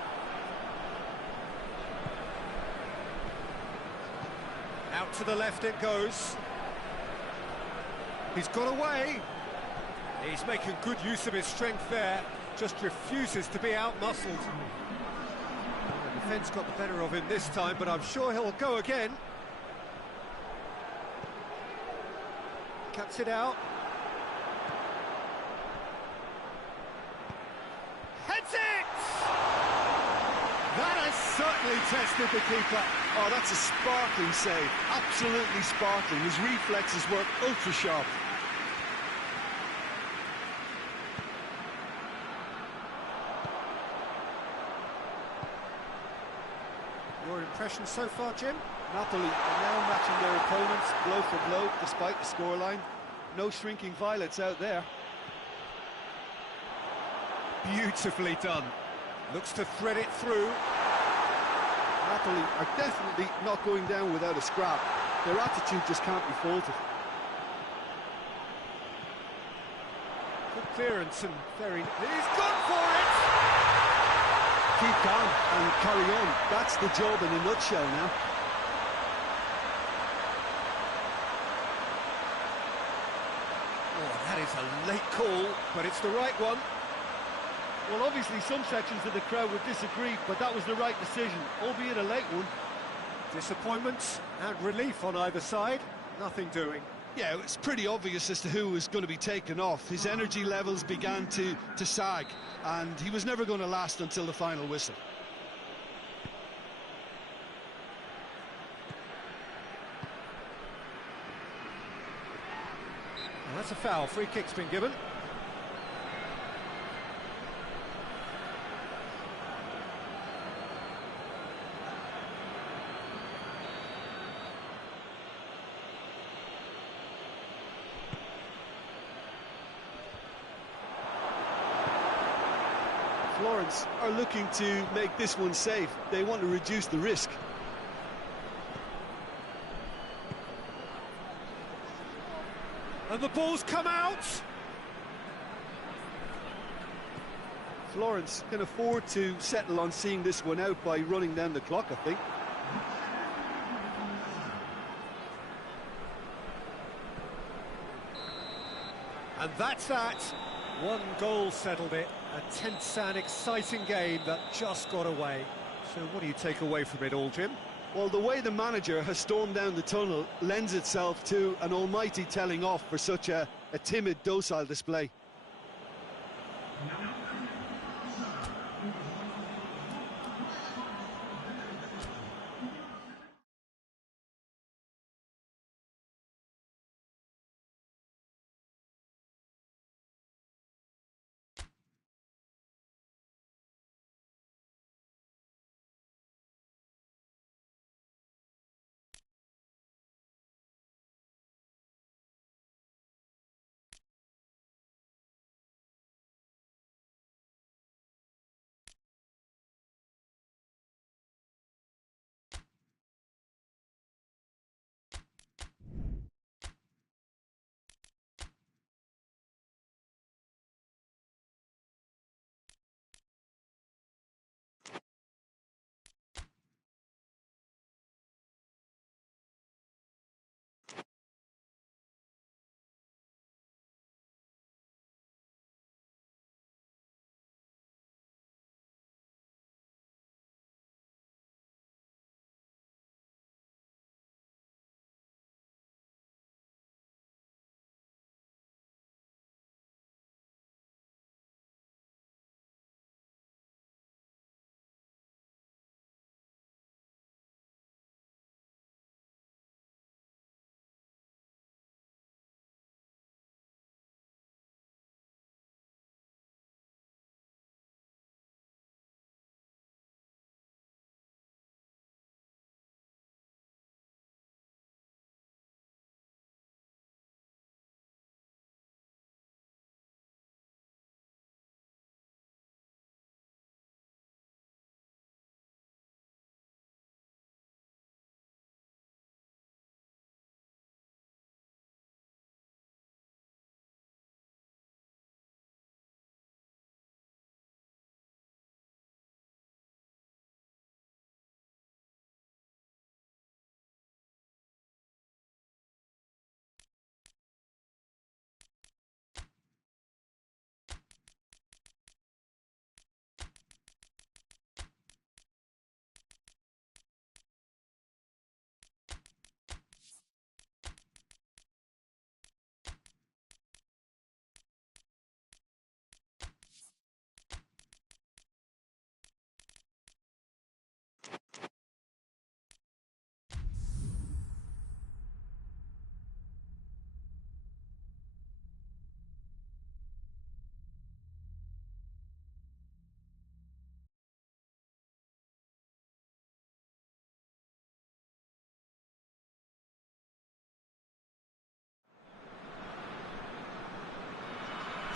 Out to the left it goes. He's got away. He's making good use of his strength there. Just refuses to be out-muscled. The defence got the better of him this time, but I'm sure he'll go again. Cuts it out. Heads it! That has certainly tested the keeper. Oh, that's a sparkling save. Absolutely sparkling. His reflexes work ultra sharp. Your impression so far, Jim? Napoli are now matching their opponents blow for blow, despite the scoreline. No shrinking violets out there. Beautifully done. Looks to thread it through. Napoli are definitely not going down without a scrap. Their attitude just can't be faulted. Good clearance and very... He's gone for it! Keep calm and carry on. That's the job in a nutshell now. Oh, that is a late call, but it's the right one. Well, obviously some sections of the crowd would disagree, but that was the right decision, albeit a late one. Disappointment and relief on either side. Nothing doing. Yeah, it's pretty obvious as to who was going to be taken off. His energy levels began to sag, and he was never going to last until the final whistle. Well, that's a foul. Free kick's been given. Florence are looking to make this one safe. They want to reduce the risk. And the ball's come out! Florence can afford to settle on seeing this one out by running down the clock, I think. And that's that. One goal settled it. A tense and exciting game that just got away. So what do you take away from it all, Jim? Well, the way the manager has stormed down the tunnel lends itself to an almighty telling off for such a timid, docile display.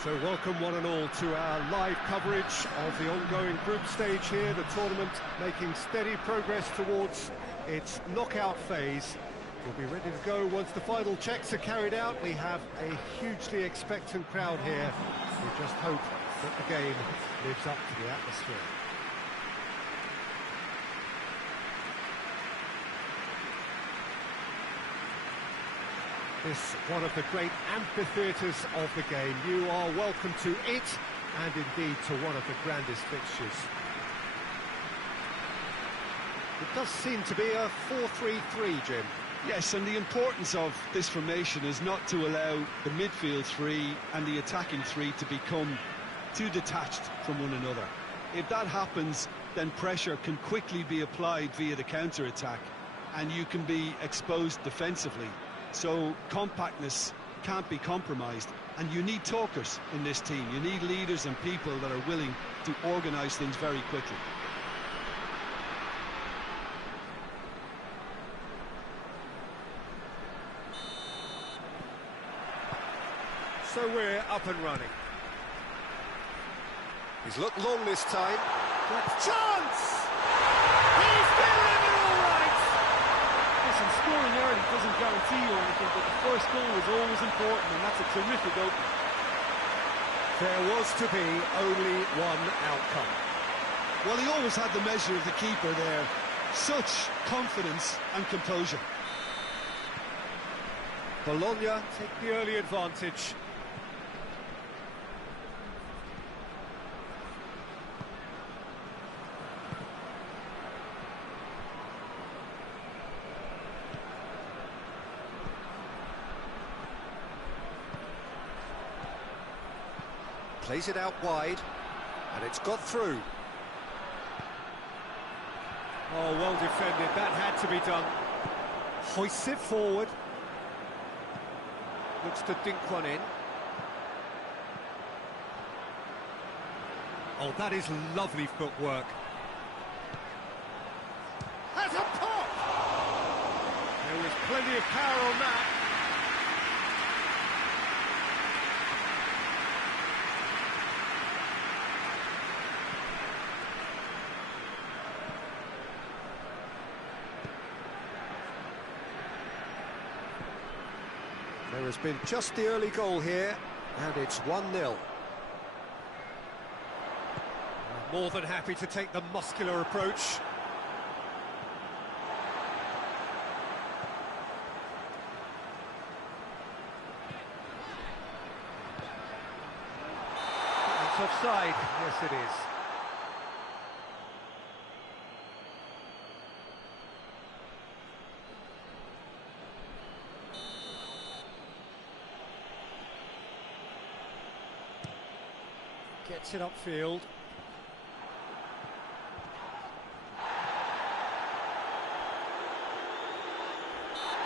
So welcome one and all to our live coverage of the ongoing group stage here, the tournament making steady progress towards its knockout phase. We'll be ready to go once the final checks are carried out. We have a hugely expectant crowd here. We just hope that the game lives up to the atmosphere. This one of the great amphitheatres of the game. You are welcome to it, and indeed to one of the grandest fixtures. It does seem to be a 4-3-3, Jim. Yes, and the importance of this formation is not to allow the midfield three and the attacking three to become too detached from one another. If that happens, then pressure can quickly be applied via the counter-attack, and you can be exposed defensively. So compactness can't be compromised, and you need talkers in this team. You need leaders and people that are willing to organise things very quickly. So we're up and running. He's looked long this time. Chance! He's getting it all right! Listen, scoring early doesn't guarantee you anything, but the first goal is always important, and that's a terrific opening. There was to be only one outcome. Well, he always had the measure of the keeper there. Such confidence and composure. Bologna take the early advantage. Plays it out wide, and it's got through. Oh, well defended, that had to be done. Hoists it forward. Looks to dink one in. Oh, that is lovely footwork. Has a pop! There was plenty of power on that. There has been just the early goal here, and it's 1-0. More than happy to take the muscular approach. It's offside, yes it is. Gets it upfield.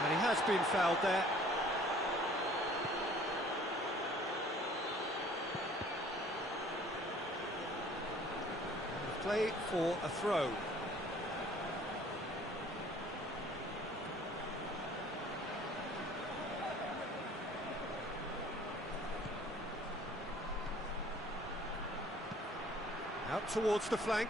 And he has been fouled there. Play for a throw. Out towards the flank.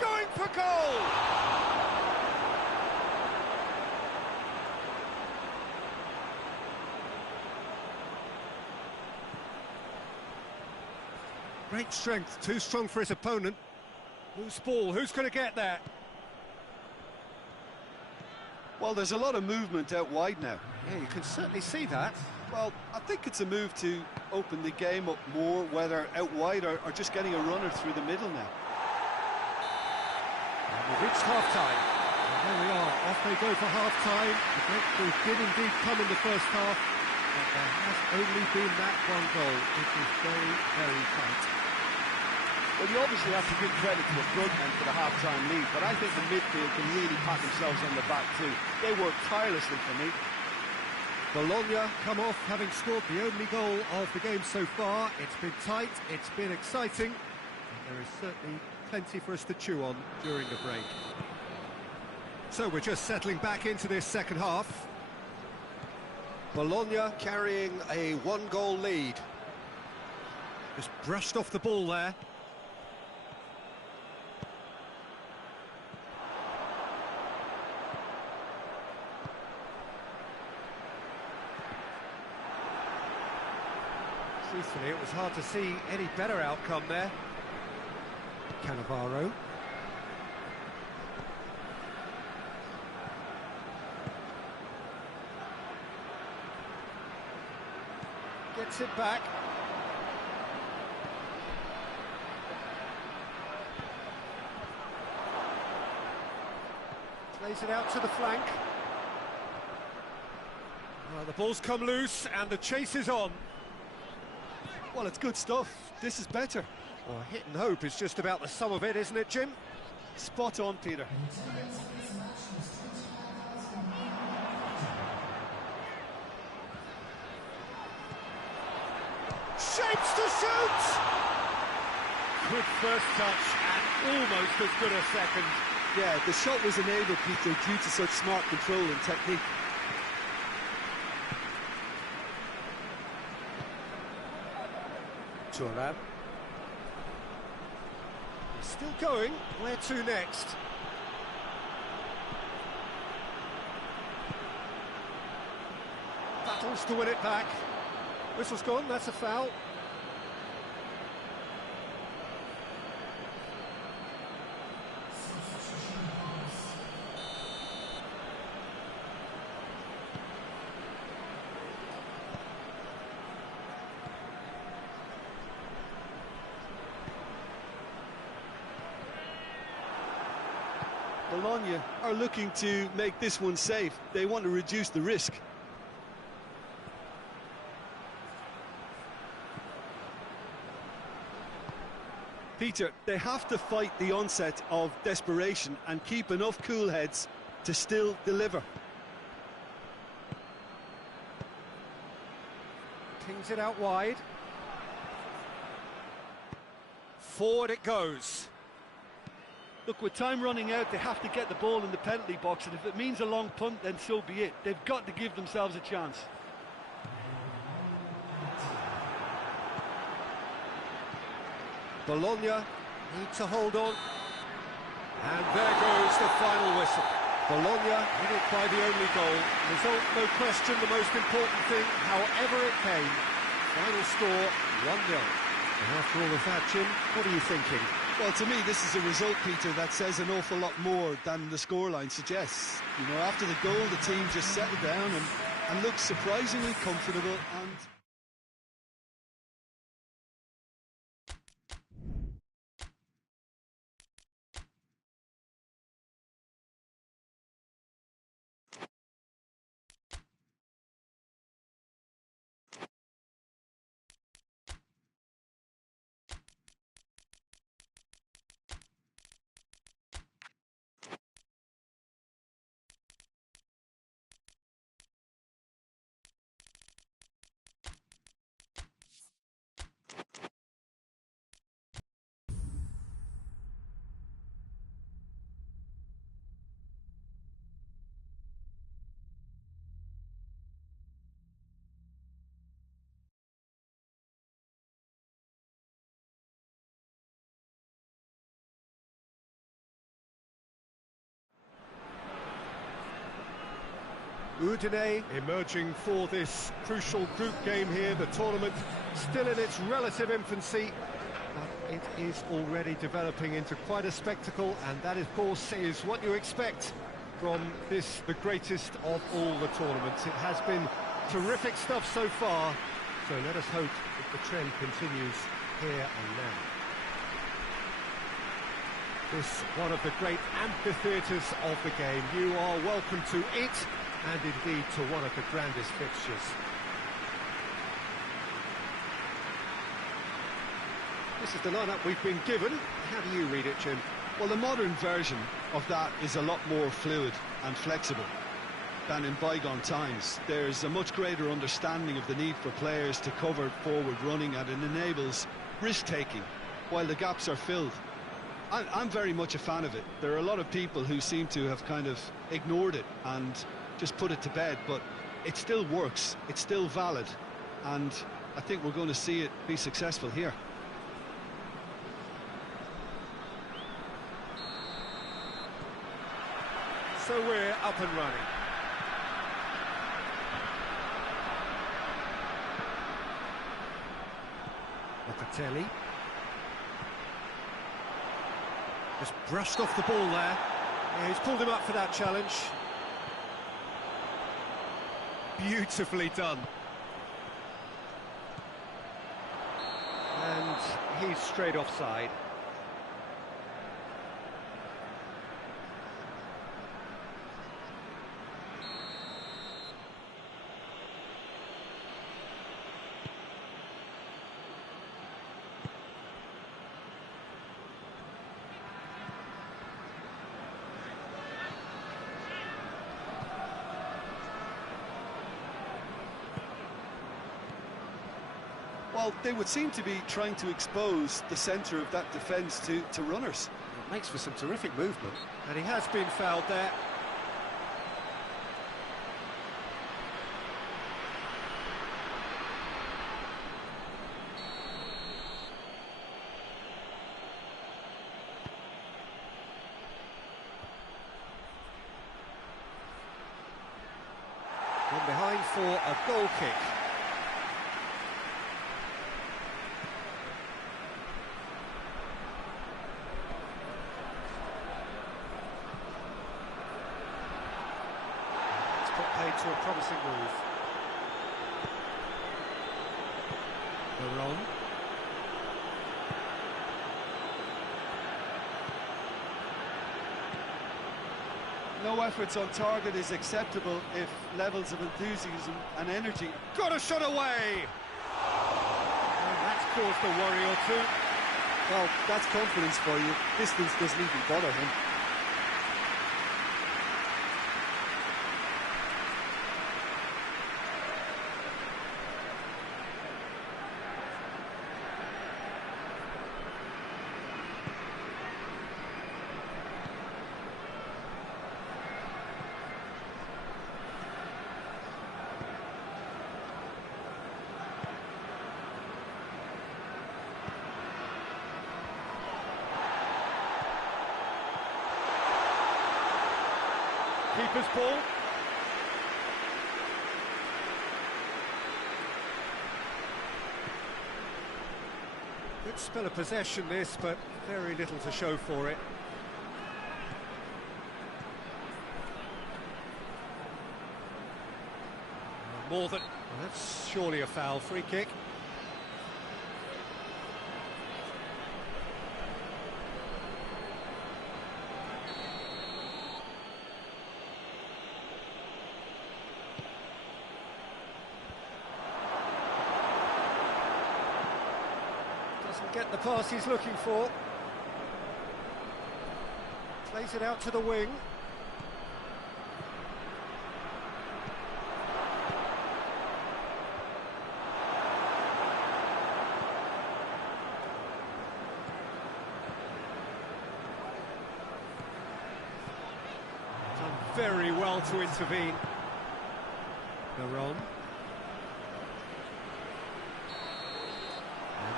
Going for goal! Great strength, too strong for his opponent. Loose ball, who's going to get that? Well, there's a lot of movement out wide now. Yeah, you can certainly see that. Well, I think it's a move to open the game up more, whether out wide or just getting a runner through the middle now. And we've reached half-time. And there we are, off they go for half-time. The breakthrough did indeed come in the first half, but there has only been that one goal. It was very, very tight. Well, you obviously have to give credit to the front men for the half-time lead, but I think the midfield can really pat themselves on the back too. They work tirelessly for me. Bologna come off having scored the only goal of the game so far. It's been tight, it's been exciting, and there is certainly plenty for us to chew on during the break. So we're just settling back into this second half. Bologna carrying a one-goal lead. Just brushed off the ball there. Truthfully, it was hard to see any better outcome there. Cannavaro. Gets it back. Plays it out to the flank. Well, the ball's come loose and the chase is on. Well, it's good stuff. This is better. Well, hit and hope is just about the sum of it, isn't it, Jim? Spot on, Peter. Shapes to shoot! Good first touch and almost as good a second. Yeah, the shot was enabled, Peter, due to such smart control and technique. Turan. He's still going. Where to next? Battles to win it back. Whistle's gone, that's a foul. Bologna are looking to make this one safe. They want to reduce the risk. Peter, they have to fight the onset of desperation and keep enough cool heads to still deliver. Pings it out wide. Forward it goes. Look, with time running out, they have to get the ball in the penalty box, and if it means a long punt, then so be it. They've got to give themselves a chance. Bologna need to hold on. And there goes the final whistle. Bologna win it by the only goal. Result, no question, the most important thing, however it came. Final score, 1-0. And after all of that, Jim, what are you thinking? Well, to me, this is a result, Peter, that says an awful lot more than the scoreline suggests. You know, after the goal, the team just settled down and looked surprisingly comfortable and... Udine emerging for this crucial group game here. The tournament still in its relative infancy, but it is already developing into quite a spectacle, and that, of course, is what you expect from this, the greatest of all the tournaments. It has been terrific stuff so far, so let us hope that the trend continues here and now. This one of the great amphitheatres of the game. You are welcome to it, and indeed to one of the grandest fixtures. This is the lineup we've been given. How do you read it, Jim? Well, the modern version of that is a lot more fluid and flexible than in bygone times. There's a much greater understanding of the need for players to cover forward running, and it enables risk-taking while the gaps are filled. I'm very much a fan of it. There are a lot of people who seem to have kind of ignored it and just put it to bed, but it still works, it's still valid, and I think we're going to see it be successful here. So we're up and running. Locatelli. Just brushed off the ball there. Yeah, he's pulled him up for that challenge. Beautifully done. And he's straight offside. Well, they would seem to be trying to expose the centre of that defence to runners. It makes for some terrific movement. And he has been fouled there. Gone behind for a goal kick. To a promising move. Baron. No efforts on target is acceptable if levels of enthusiasm and energy. Got a shot away! And that's caused a worry or two. Well, that's confidence for you. Distance doesn't even bother him. Keeper's ball. Good spell of possession this, but very little to show for it. More than... Well, that's surely a foul. Free kick. Get the pass he's looking for. Plays it out to the wing. Done very well to intervene. Baron.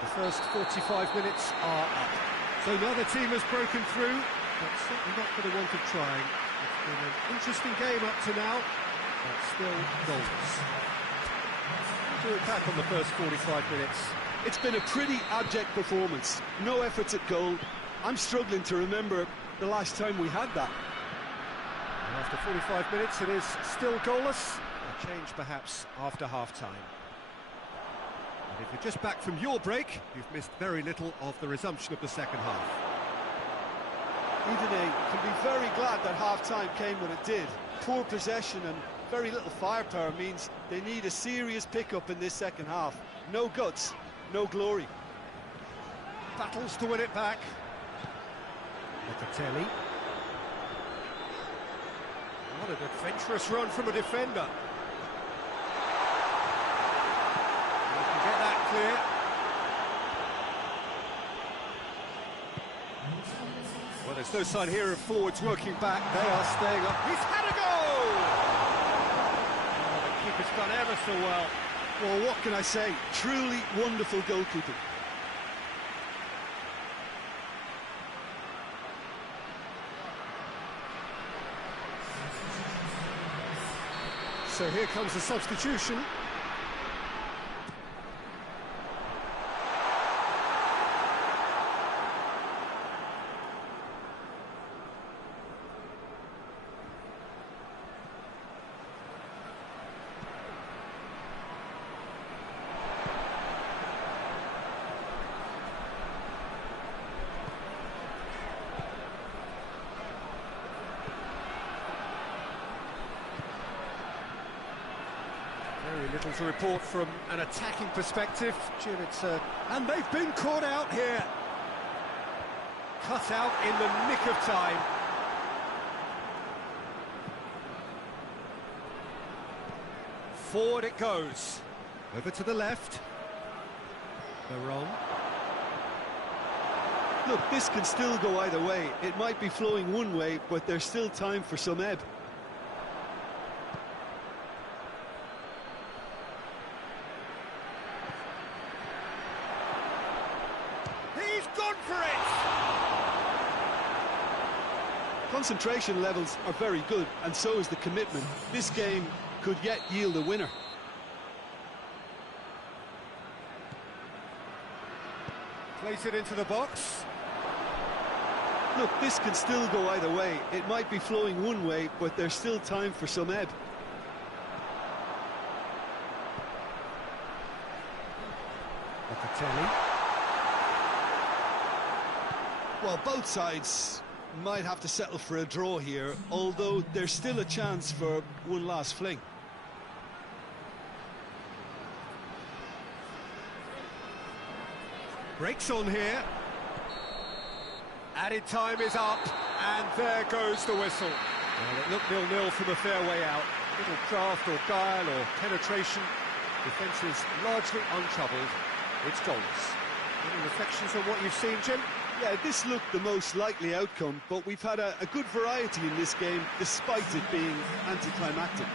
The first 45 minutes are up. So another team has broken through, but certainly not for the want of trying. It's been an interesting game up to now, but still goals. Do it back on the first 45 minutes. It's been a pretty abject performance. No efforts at goal. I'm struggling to remember the last time we had that. And after 45 minutes, it is still goalless. A change perhaps after half-time. And if you're just back from your break, you've missed very little of the resumption of the second half. Udine can be very glad that half-time came when it did. Poor possession and very little firepower means they need a serious pickup in this second half. No guts, no glory. battles to win it back. Locatelli. What an adventurous run from a defender. He can get that clear. Well, there's no sign here of forwards working back. They are staying up. He's had a goal! Oh, the keeper's done ever so well. Well, what can I say? Truly wonderful goalkeeping. So here comes the substitution. Very little to report from an attacking perspective. Jim, and they've been caught out here. Cut out in the nick of time. Forward it goes. Over to the left. Baron. Look, this can still go either way. It might be flowing one way, but there's still time for some ebb. He's gone for it! Concentration levels are very good, and so is the commitment. This game could yet yield a winner. Place it into the box. Look, this can still go either way. It might be flowing one way, but there's still time for some ebb. Locatelli. Well, both sides might have to settle for a draw here, although there's still a chance for one last fling. Breaks on here. Added time is up, and there goes the whistle. Well, it looked 0-0 from a fair way out. Little craft or guile or penetration. Defence is largely untroubled. It's goalless. Any reflections on what you've seen, Jim? Yeah, this looked the most likely outcome, but we've had a good variety in this game, despite it being anticlimactic.